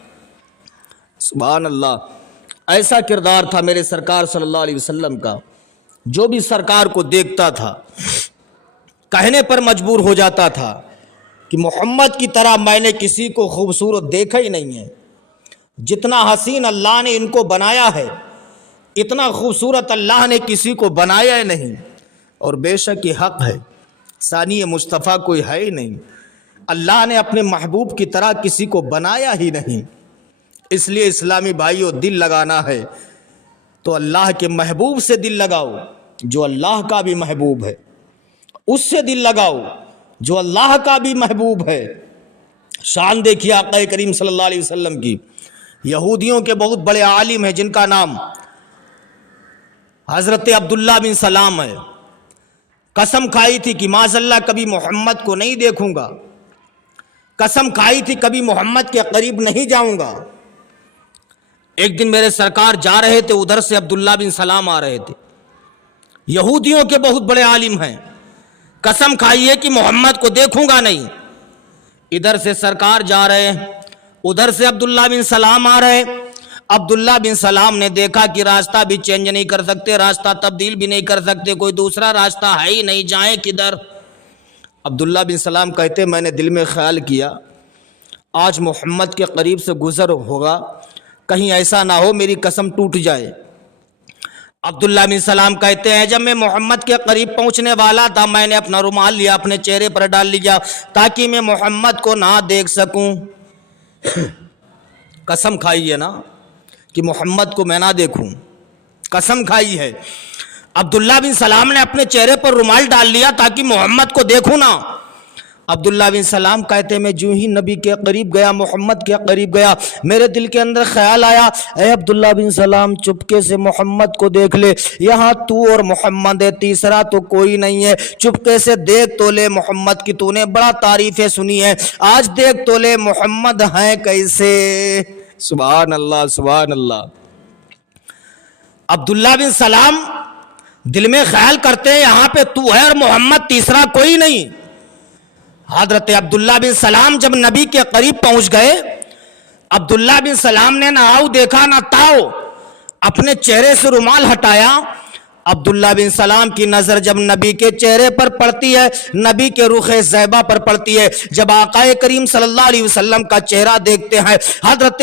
سبحان اللہ۔ ایسا کردار تھا میرے سرکار صلی اللہ علیہ وسلم کا، جو بھی سرکار کو دیکھتا تھا کہنے پر مجبور ہو جاتا تھا کہ محمد کی طرح میں نے کسی کو خوبصورت دیکھا ہی نہیں ہے، جتنا حسین اللہ نے ان کو بنایا ہے اتنا خوبصورت اللہ نے کسی کو بنایا ہی نہیں، اور بے شک یہ حق ہے، ثانی مصطفیٰ کوئی ہے ہی نہیں، اللہ نے اپنے محبوب کی طرح کسی کو بنایا ہی نہیں۔ اس لیے اسلامی بھائیوں، دل لگانا ہے تو اللہ کے محبوب سے دل لگاؤ جو اللہ کا بھی محبوب ہے، اس سے دل لگاؤ جو اللہ کا بھی محبوب ہے۔ شان دیکھیے آقا کریم صلی اللہ علیہ وسلم کی۔ یہودیوں کے بہت بڑے عالم ہیں جن کا نام حضرت عبداللہ بن سلام ہے، قسم کھائی تھی کہ معاذ اللہ کبھی محمد کو نہیں دیکھوں گا، قسم کھائی تھی کبھی محمد کے قریب نہیں جاؤں گا۔ ایک دن میرے سرکار جا رہے تھے، ادھر سے عبداللہ بن سلام آ رہے تھے، یہودیوں کے بہت بڑے عالم ہیں، قسم کھائی ہے کہ محمد کو دیکھوں گا نہیں۔ ادھر سے سرکار جا رہے ہیں، ادھر سے عبداللہ بن سلام آ رہے۔ عبداللہ بن سلام نے دیکھا کہ راستہ بھی چینج نہیں کر سکتے، راستہ تبدیل بھی نہیں کر سکتے، کوئی دوسرا راستہ ہے ہی نہیں، جائیں کدھر؟ عبداللہ بن سلام کہتے میں نے دل میں خیال کیا آج محمد کے قریب سے گزر ہوگا، کہیں ایسا نہ ہو میری قسم ٹوٹ جائے۔ عبداللہ بن سلام کہتے ہیں جب میں محمد کے قریب پہنچنے والا تھا میں نے اپنا رومال لیا، اپنے چہرے پر ڈال لیا تاکہ میں محمد کو نہ دیکھ سکوں۔ قسم کھائی ہے نا کہ محمد کو میں نہ دیکھوں، قسم کھائی ہے۔ عبداللہ بن سلام نے اپنے چہرے پر رومال ڈال لیا تاکہ محمد کو دیکھوں نہ۔ عبداللہ بن سلام کہتے میں جو ہی نبی کے قریب گیا، محمد کے قریب گیا، میرے دل کے اندر خیال آیا اے عبداللہ بن سلام چپکے سے محمد کو دیکھ لے، یہاں تو اور محمد ہے، تیسرا تو کوئی نہیں ہے، چپکے سے دیکھ تو لے محمد کی، تو نے بڑا تعریفیں سنی ہے، آج دیکھ تو لے محمد ہیں کیسے۔ سبحان اللہ سبحان اللہ۔ عبداللہ بن سلام دل میں خیال کرتے ہیں یہاں پہ تو ہے اور محمد تیسرا کوئی نہیں۔ حضرت عبداللہ بن سلام جب نبی کے قریب پہنچ گئے، عبداللہ بن سلام نے نہ آؤ دیکھا نہ تاؤ، اپنے چہرے سے رومال ہٹایا۔ عبداللہ بن سلام کی نظر جب نبی کے چہرے پر پڑتی ہے، نبی کے رخ زیبا پر پڑتی ہے، جب آقا کریم صلی اللہ علیہ وسلم کا چہرہ دیکھتے ہیں، حضرت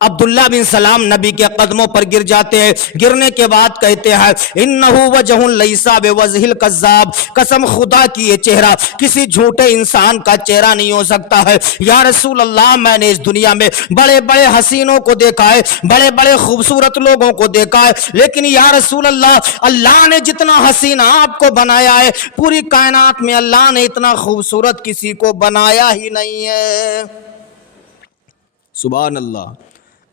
عبداللہ بن سلام نبی کے قدموں پر گر جاتے ہیں، گرنے کے بعد کہتے ہیں انہو وجہ لیسا بوجہ الکذاب، قسم خدا کی یہ چہرہ کسی جھوٹے انسان کا چہرہ نہیں ہو سکتا ہے۔ یا رسول اللہ میں نے اس دنیا میں بڑے بڑے حسینوں کو دیکھا ہے، بڑے بڑے خوبصورت لوگوں کو دیکھا ہے، لیکن یا رسول اللہ اللہ نے جتنا حسین آپ کو بنایا ہے پوری کائنات میں اللہ نے اتنا خوبصورت کسی کو بنایا ہی نہیں ہے۔ سبحان اللہ۔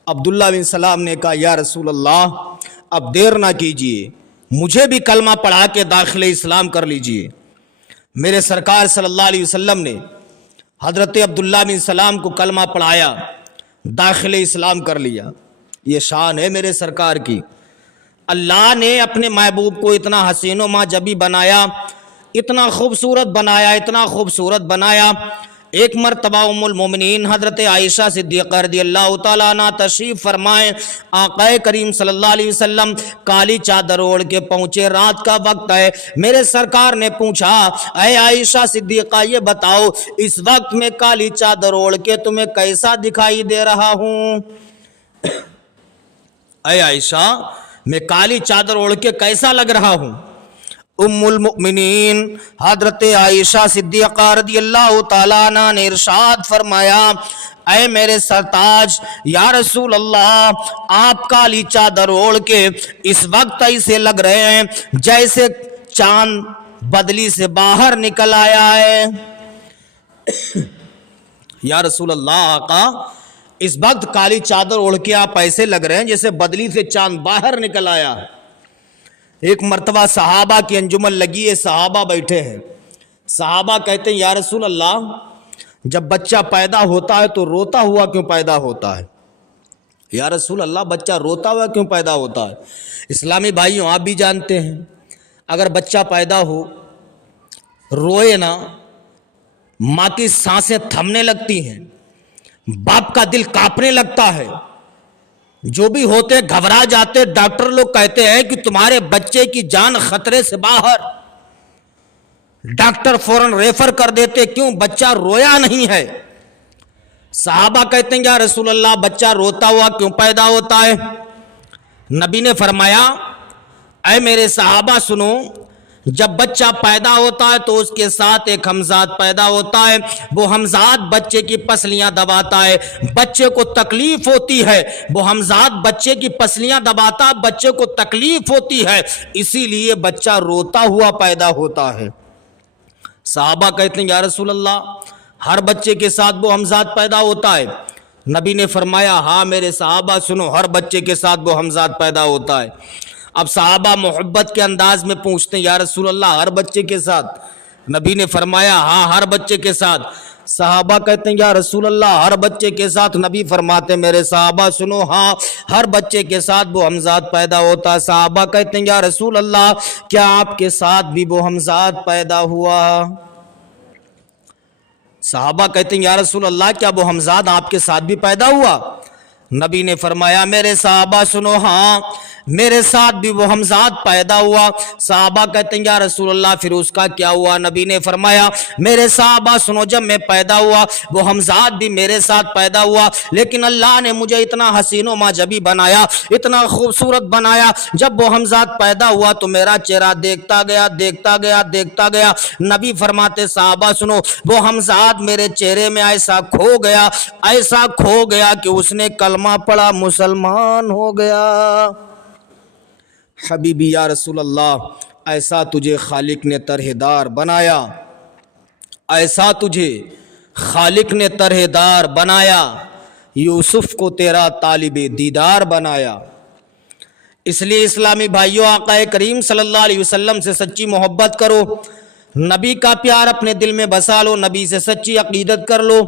عبداللہ بن سلام نے کہا یا رسول اللہ اب دیر نہ کیجئے، مجھے بھی کلمہ پڑھا کے داخل اسلام کر لیجئے۔ میرے سرکار صلی اللہ علیہ وسلم نے حضرت عبداللہ بن سلام کو کلمہ پڑھایا، داخل اسلام کر لیا۔ یہ شان ہے میرے سرکار کی۔ اللہ نے اپنے محبوب کو اتنا حسین و معجبی بنایا، اتنا خوبصورت بنایا، اتنا خوبصورت بنایا۔ ایک مرتبہ ام المومنین حضرت عائشہ صدیقہ رضی اللہ تعالیٰ عنہ تشریف فرمائیں، آقا کریم صلی اللہ علیہ وسلم کالی چادر اوڑھ کے پہنچے، رات کا وقت ہے۔ میرے سرکار نے پوچھا اے عائشہ صدیقہ یہ بتاؤ اس وقت میں کالی چادر اوڑھ کے تمہیں کیسا دکھائی دے رہا ہوں؟ اے عائشہ میں کالی چادر اوڑھ کے کیسا لگ رہا ہوں؟ ام المؤمنین حضرت عائشہ صدیقہ رضی اللہ تعالیٰ عنہ نے ارشاد فرمایا اے میرے سرتاج یا رسول اللہ آپ کالی چادر اوڑھ کے اس وقت ایسے لگ رہے ہیں جیسے چاند بدلی سے باہر نکل آیا ہے۔ یا رسول اللہ آقا اس وقت کالی چادر اوڑھ کے آپ ایسے لگ رہے ہیں جیسے بدلی سے چاند باہر نکل آیا ہے۔ ایک مرتبہ صحابہ کی انجمن لگی ہے، صحابہ بیٹھے ہیں، صحابہ کہتے ہیں یا رسول اللہ جب بچہ پیدا ہوتا ہے تو روتا ہوا کیوں پیدا ہوتا ہے؟ یا رسول اللہ بچہ روتا ہوا کیوں پیدا ہوتا ہے؟ اسلامی بھائیوں آپ بھی جانتے ہیں اگر بچہ پیدا ہو روئے نا ماں کی سانسیں تھمنے لگتی ہیں، باپ کا دل کانپنے لگتا ہے، جو بھی ہوتے گھبرا جاتے، ڈاکٹر لوگ کہتے ہیں کہ تمہارے بچے کی جان خطرے سے باہر، ڈاکٹر فوراً ریفر کر دیتے، کیوں بچہ رویا نہیں ہے۔ صحابہ کہتے ہیں یا رسول اللہ بچہ روتا ہوا کیوں پیدا ہوتا ہے؟ نبی نے فرمایا اے میرے صحابہ سنو، جب بچہ پیدا ہوتا ہے تو اس کے ساتھ ایک ہمزاد پیدا ہوتا ہے، وہ ہمزاد بچے کی پسلیاں دباتا ہے، بچے کو تکلیف ہوتی ہے، وہ ہمزاد بچے کی پسلیاں دباتا بچے کو تکلیف ہوتی ہے، اسی لیے بچہ روتا ہوا پیدا ہوتا ہے۔ صحابہ کہتے ہیں یا رسول اللہ ہر بچے کے ساتھ وہ ہمزاد پیدا ہوتا ہے؟ نبی نے فرمایا ہاں میرے صحابہ سنو، ہر بچے کے ساتھ وہ ہمزاد پیدا ہوتا ہے۔ اب صحابہ محبت کے انداز میں پوچھتے ہیں یا رسول اللہ ہر بچے کے ساتھ؟ نبی نے فرمایا ہاں ہر بچے کے ساتھ۔ صحابہ کہتے ہیں یا رسول اللہ ہر بچے کے ساتھ؟ نبی فرماتے ہیں میرے صحابہ سنو، ہاں ہر بچے کے ساتھ وہ ہمزاد پیدا ہوتا ہے۔ صحابہ کہتے ہیں یا رسول اللہ کیا آپ کے ساتھ بھی وہ ہمزاد پیدا ہوا؟ صحابہ کہتے ہیں یا رسول اللہ کیا وہ ہمزاد آپ کے ساتھ بھی پیدا ہوا؟ نبی نے فرمایا میرے صحابہ سنو، ہاں میرے ساتھ بھی وہ ہمزاد پیدا ہوا۔ صحابہ کہتے ہیں یا رسول اللہ پھر اس کا کیا ہوا؟ نبی نے فرمایا میرے صحابہ سنو، جب میں پیدا ہوا وہ ہمزاد بھی میرے ساتھ پیدا ہوا، لیکن اللہ نے مجھے اتنا حسین و معجبی بنایا، اتنا خوبصورت بنایا، جب وہ ہمزاد پیدا ہوا تو میرا چہرہ دیکھتا گیا دیکھتا گیا دیکھتا گیا۔ نبی فرماتے صحابہ سنو، وہ ہمزاد میرے چہرے میں ایسا کھو گیا کہ اس نے کلمہ پڑھا، مسلمان ہو گیا۔ حبیبی یا رسول اللہ ایسا تجھے خالق نے طرح دار بنایا، ایسا تجھے خالق نے طرح دار بنایا، یوسف کو تیرا طالب دیدار بنایا۔ اس لیے اسلامی بھائیوں آقا کریم صلی اللہ علیہ وسلم سے سچی محبت کرو، نبی کا پیار اپنے دل میں بسا لو، نبی سے سچی عقیدت کر لو،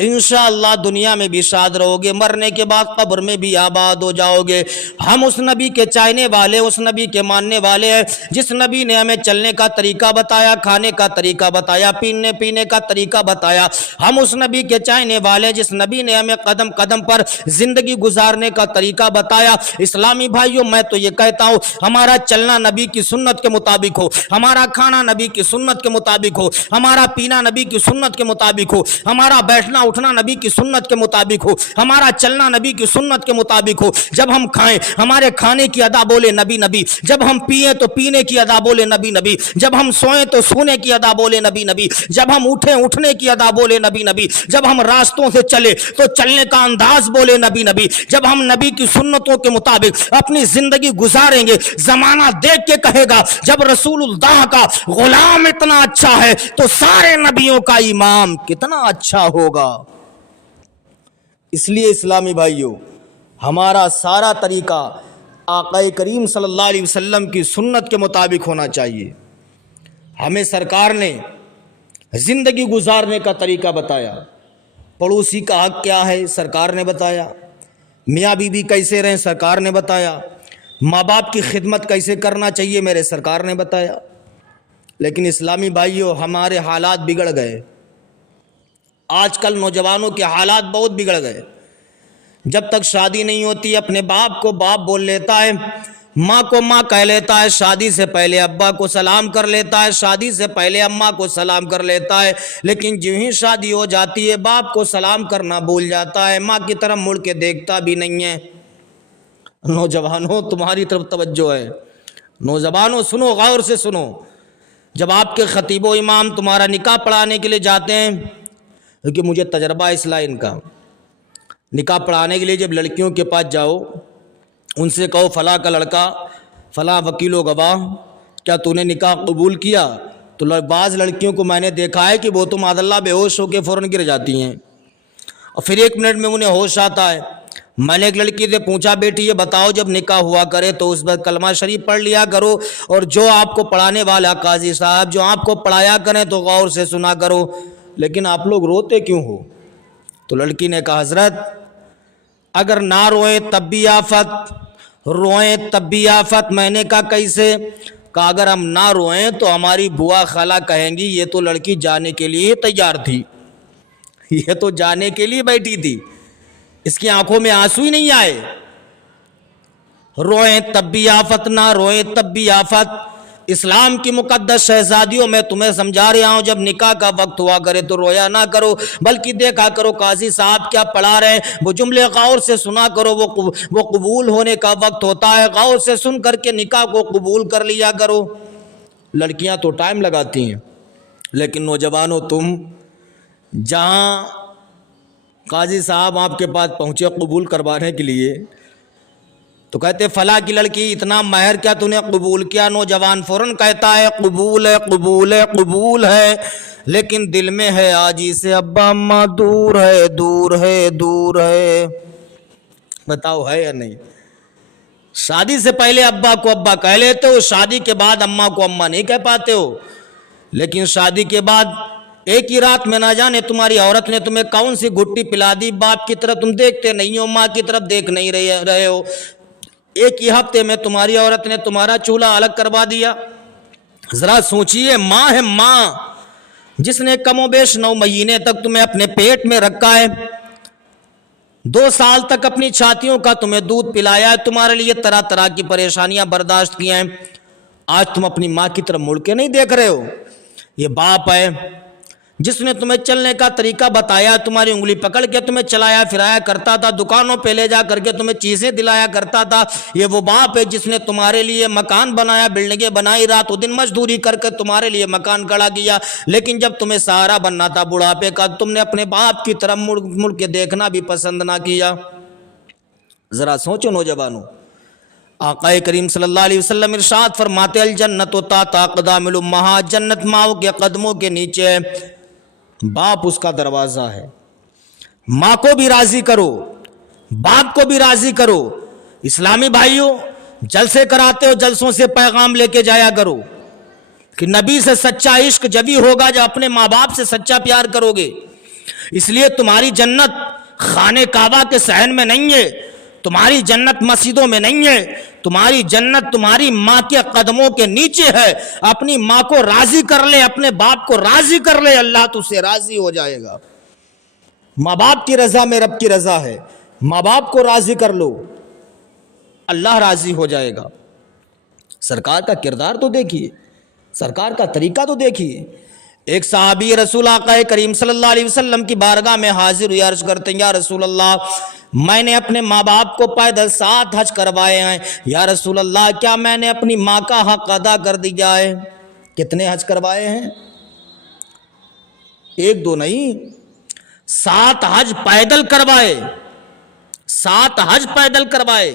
انشاءاللہ دنیا میں بھی شاد رہو گے، مرنے کے بعد قبر میں بھی آباد ہو جاؤ گے۔ ہم اس نبی کے چاہنے والے، اس نبی کے ماننے والے ہیں جس نبی نے ہمیں چلنے کا طریقہ بتایا، کھانے کا طریقہ بتایا، پینے کا طریقہ بتایا۔ ہم اس نبی کے چاہنے والے ہیں جس نبی نے ہمیں قدم قدم پر زندگی گزارنے کا طریقہ بتایا۔ اسلامی بھائیوں میں تو یہ کہتا ہوں ہمارا چلنا نبی کی سنت کے مطابق ہو، ہمارا کھانا نبی کی سنت کے مطابق ہو، ہمارا پینا نبی کی سنت کے مطابق ہو، ہمارا بیٹھنا اٹھنا نبی کی سنت کے مطابق ہو، ہمارا چلنا نبی کی سنت کے مطابق ہو۔ جب ہم کھائیں ہمارے کھانے کی ادا بولے نبی نبی، جب ہم پیئیں تو پینے کی ادا بولے نبی نبی، جب ہم سوئیں تو سونے کی ادا بولے نبی نبی، جب ہم اٹھیں اٹھنے کی ادا بولے نبی نبی، جب ہم راستوں سے چلے تو چلنے کا انداز بولے نبی نبی، جب ہم نبی کی سنتوں کے مطابق اپنی زندگی گزاریں گے، زمانہ دیکھ کے کہے گا جب رسول اللہ کا غلام اتنا اچھا ہے تو سارے نبیوں کا امام کتنا اچھا ہوگا۔ اس لیے اسلامی بھائیوں ہمارا سارا طریقہ آقا کریم صلی اللہ علیہ وسلم کی سنت کے مطابق ہونا چاہیے۔ ہمیں سرکار نے زندگی گزارنے کا طریقہ بتایا، پڑوسی کا حق کیا ہے سرکار نے بتایا، میاں بیوی کیسے رہیں سرکار نے بتایا، ماں باپ کی خدمت کیسے کرنا چاہیے میرے سرکار نے بتایا۔ لیکن اسلامی بھائیوں ہمارے حالات بگڑ گئے، آج کل نوجوانوں کے حالات بہت بگڑ گئے۔ جب تک شادی نہیں ہوتی اپنے باپ کو باپ بول لیتا ہے، ماں کو ماں کہہ لیتا ہے، شادی سے پہلے ابا کو سلام کر لیتا ہے، شادی سے پہلے اماں کو سلام کر لیتا ہے، لیکن جو ہی شادی ہو جاتی ہے باپ کو سلام کرنا بھول جاتا ہے، ماں کی طرف مڑ کے دیکھتا بھی نہیں ہے۔ نوجوانوں تمہاری طرف توجہ ہے، نوجوانوں سنو، غور سے سنو۔ جب آپ کے خطیب و امام تمہارا نکاح پڑھانے کے لیے جاتے ہیں، کیونکہ مجھے تجربہ اصلاح ان کا، نکاح پڑھانے کے لیے جب لڑکیوں کے پاس جاؤ ان سے کہو فلاں کا لڑکا فلاں وکیل و گواہ کیا تو نے نکاح قبول کیا، تو بعض لڑکیوں کو میں نے دیکھا ہے کہ وہ تو معاذ اللہ بے ہوش ہو کے فوراً گر جاتی ہیں، اور پھر 1 منٹ میں انہیں ہوش آتا ہے۔ میں نے ایک لڑکی سے پوچھا بیٹی یہ بتاؤ جب نکاح ہوا کرے تو اس وقت کلمہ شریف پڑھ لیا کرو، اور جو آپ کو پڑھانے والا قاضی صاحب جو آپ کو پڑھایا کریں تو غور سے سنا کرو، لیکن آپ لوگ روتے کیوں ہو؟ تو لڑکی نے کہا حضرت اگر نہ روئیں تب بھی آفت، روئیں تب بھی آفت۔ میں نے کہا کیسے؟ کہا اگر ہم نہ روئیں تو ہماری بوا خالہ کہیں گی یہ تو لڑکی جانے کے لیے تیار تھی، یہ تو جانے کے لیے بیٹھی تھی، اس کی آنکھوں میں آنسو ہی نہیں آئے۔ روئیں تب بھی آفت، نہ روئیں تب بھی آفت۔ اسلام کی مقدس شہزادیوں میں تمہیں سمجھا رہا ہوں جب نکاح کا وقت ہوا کرے تو رویا نہ کرو، بلکہ دیکھا کرو قاضی صاحب کیا پڑھا رہے ہیں، وہ جملے غور سے سنا کرو، وہ قبول ہونے کا وقت ہوتا ہے، غور سے سن کر کے نکاح کو قبول کر لیا کرو۔ لڑکیاں تو ٹائم لگاتی ہیں، لیکن نوجوانوں تم جہاں قاضی صاحب آپ کے پاس پہنچے قبول کروانے کے لیے، تو کہتے فلاں کی لڑکی اتنا مہر کیا تو نے قبول کیا؟ نوجوان فوراً کہتا ہے قبول ہے قبول ہے قبول ہے، لیکن دل میں ہے آجی سے ابا اماں دور ہے دور ہے دور ہے۔ بتاؤ ہے یا نہیں؟ شادی سے پہلے ابا کو ابا کہہ لیتے ہو، شادی کے بعد اماں کو اماں نہیں کہہ پاتے ہو، لیکن شادی کے بعد ایک ہی رات میں نہ جانے تمہاری عورت نے تمہیں کون سی گھٹی پلا دی، باپ کی طرف تم دیکھتے نہیں ہو، ماں کی طرف دیکھ نہیں رہے ہو، ایک ہی ہفتے میں تمہاری عورت نے تمہارا چولہا الگ کروا دیا۔ ذرا سوچئے، ماں ہے ماں، جس نے کم و بیش 9 مہینے تک تمہیں اپنے پیٹ میں رکھا ہے، 2 سال تک اپنی چھاتیوں کا تمہیں دودھ پلایا ہے، تمہارے لیے طرح طرح کی پریشانیاں برداشت کی ہیں، آج تم اپنی ماں کی طرف مڑ کے نہیں دیکھ رہے ہو۔ یہ باپ ہے جس نے تمہیں چلنے کا طریقہ بتایا، تمہاری انگلی پکڑ کے تمہیں چلایا پھرایا کرتا تھا، دکانوں پہ لے جا کر کے تمہیں چیزیں دلایا کرتا تھا۔ یہ وہ باپ ہے جس نے تمہارے لیے مکان بنایا، بلڈنگیں بنائی، رات و دن مزدوری کر کے تمہارے لیے مکان کھڑا کیا، لیکن جب تمہیں سہارا بننا تھا بڑھاپے کا، تم نے اپنے باپ کی طرف مڑ کے دیکھنا بھی پسند نہ کیا۔ ذرا سوچو نوجوانوں، آقا کریم صلی اللہ علیہ وسلم ارشاد فرماتے الجنت تحت اقدام الامہات، جنت ماؤں کے قدموں کے نیچے ہے، باپ اس کا دروازہ ہے۔ ماں کو بھی راضی کرو، باپ کو بھی راضی کرو۔ اسلامی بھائیوں، جلسے کراتے ہو، جلسوں سے پیغام لے کے جایا کرو کہ نبی سے سچا عشق جبھی ہوگا جب اپنے ماں باپ سے سچا پیار کرو گے۔ اس لیے تمہاری جنت خانے کعبہ کے صحن میں نہیں ہے، تمہاری جنت مسجدوں میں نہیں ہے، تمہاری جنت تمہاری ماں کے قدموں کے نیچے ہے۔ اپنی ماں کو راضی کر لے، اپنے باپ کو راضی کر لے، اللہ تجھ سے راضی ہو جائے گا۔ ماں باپ کی رضا میں رب کی رضا ہے، ماں باپ کو راضی کر لو، اللہ راضی ہو جائے گا۔ سرکار کا کردار تو دیکھیے، سرکار کا طریقہ تو دیکھیے۔ ایک صحابی رسول آقا کریم صلی اللہ علیہ وسلم کی بارگاہ میں حاضر ہوئی، عرض کرتے ہیں یا رسول اللہ، میں نے اپنے ماں باپ کو پیدل 7 حج کروائے ہیں، یا رسول اللہ کیا میں نے اپنی ماں کا حق ادا کر دیا ہے؟ کتنے حج کروائے ہیں؟ 1 2 نہیں، 7 حج پیدل کروائے، 7 حج پیدل کروائے۔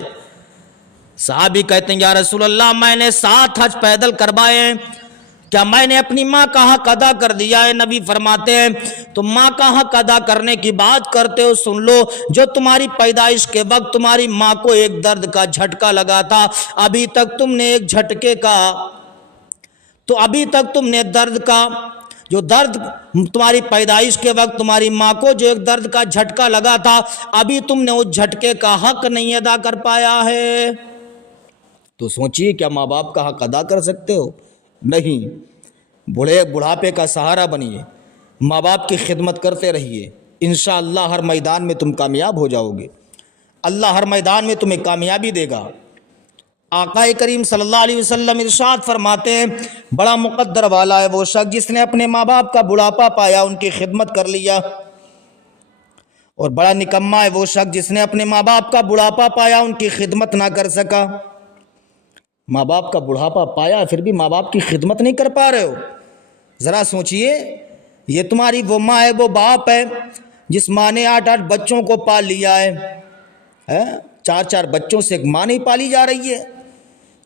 صحابی کہتے ہیں یا رسول اللہ میں نے 7 حج پیدل کروائے ہیں، کیا میں نے اپنی ماں کا حق ادا کر دیا ہے؟ نبی فرماتے ہیں تم ماں کا حق ادا کرنے کی بات کرتے ہو، سن لو، جو تمہاری پیدائش کے وقت تمہاری ماں کو ایک درد کا جھٹکا لگا تھا، ابھی تک تم نے ایک جھٹکے کا، تو ابھی تک تم نے درد کا، جو درد تمہاری پیدائش کے وقت تمہاری ماں کو جو ایک درد کا جھٹکا لگا تھا، ابھی تم نے اس جھٹکے کا حق نہیں ادا کر پایا ہے۔ تو سوچئے کیا ماں باپ کا حق ادا کر سکتے ہو؟ نہیں۔ بڑھاپے کا سہارا بنیے، ماں باپ کی خدمت کرتے رہیے، انشاءاللہ ہر میدان میں تم کامیاب ہو جاؤ گے، اللہ ہر میدان میں تمہیں کامیابی دے گا۔ آقا کریم صلی اللہ علیہ وسلم ارشاد فرماتے ہیں بڑا مقدر والا ہے وہ شخص جس نے اپنے ماں باپ کا بڑھاپا پایا، ان کی خدمت کر لیا، اور بڑا نکما ہے وہ شخص جس نے اپنے ماں باپ کا بڑھاپا پایا، ان کی خدمت نہ کر سکا۔ ماں باپ کا بڑھاپا پایا پھر بھی ماں باپ کی خدمت نہیں کر پا رہے ہو، ذرا سوچئے، یہ تمہاری وہ ماں ہے، وہ باپ ہے جس ماں نے 8 بچوں کو پال لیا ہے، 4 بچوں سے ایک ماں نہیں پالی جا رہی ہے،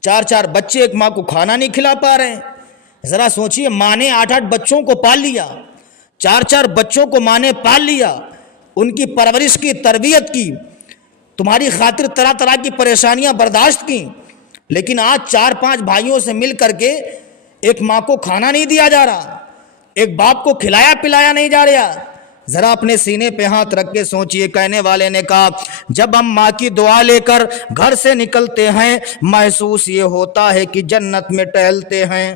4 بچے ایک ماں کو کھانا نہیں کھلا پا رہے ہیں۔ ذرا سوچئے، ماں نے 8 بچوں کو پال لیا، 4 بچوں کو ماں نے پال لیا، ان کی پرورش کی، تربیت کی، تمہاری خاطر طرح طرح کی پریشانیاں برداشت کی، لیکن آج 4-5 بھائیوں سے مل کر کے ایک ماں کو کھانا نہیں دیا جا رہا، ایک باپ کو کھلایا پلایا نہیں جا رہا۔ ذرا اپنے سینے پہ ہاتھ رکھ کے سوچئے، کہنے والے نے کہا جب ہم ماں کی دعا لے کر گھر سے نکلتے ہیں محسوس یہ ہوتا ہے کہ جنت میں ٹہلتے ہیں۔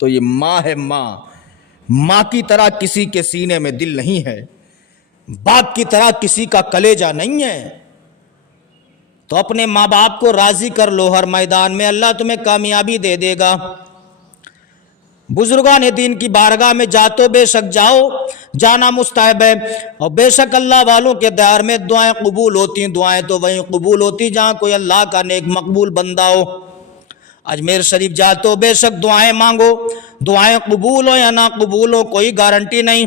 تو یہ ماں ہے، ماں کی طرح کسی کے سینے میں دل نہیں ہے، باپ کی طرح کسی کا کلیجہ نہیں ہے۔ تو اپنے ماں باپ کو راضی کر لو، ہر میدان میں اللہ تمہیں کامیابی دے دے گا۔ بزرگان دین کی بارگاہ میں جاتو بے شک جاؤ، جانا مستحب ہے، اور بے شک اللہ والوں کے دیار میں دعائیں قبول ہوتی ہیں، دعائیں تو وہیں قبول ہوتی جہاں کوئی اللہ کا نیک مقبول بندہ ہو۔ اجمیر شریف جاتو بے شک دعائیں مانگو، دعائیں قبول ہو یا نہ قبول ہو کوئی گارنٹی نہیں،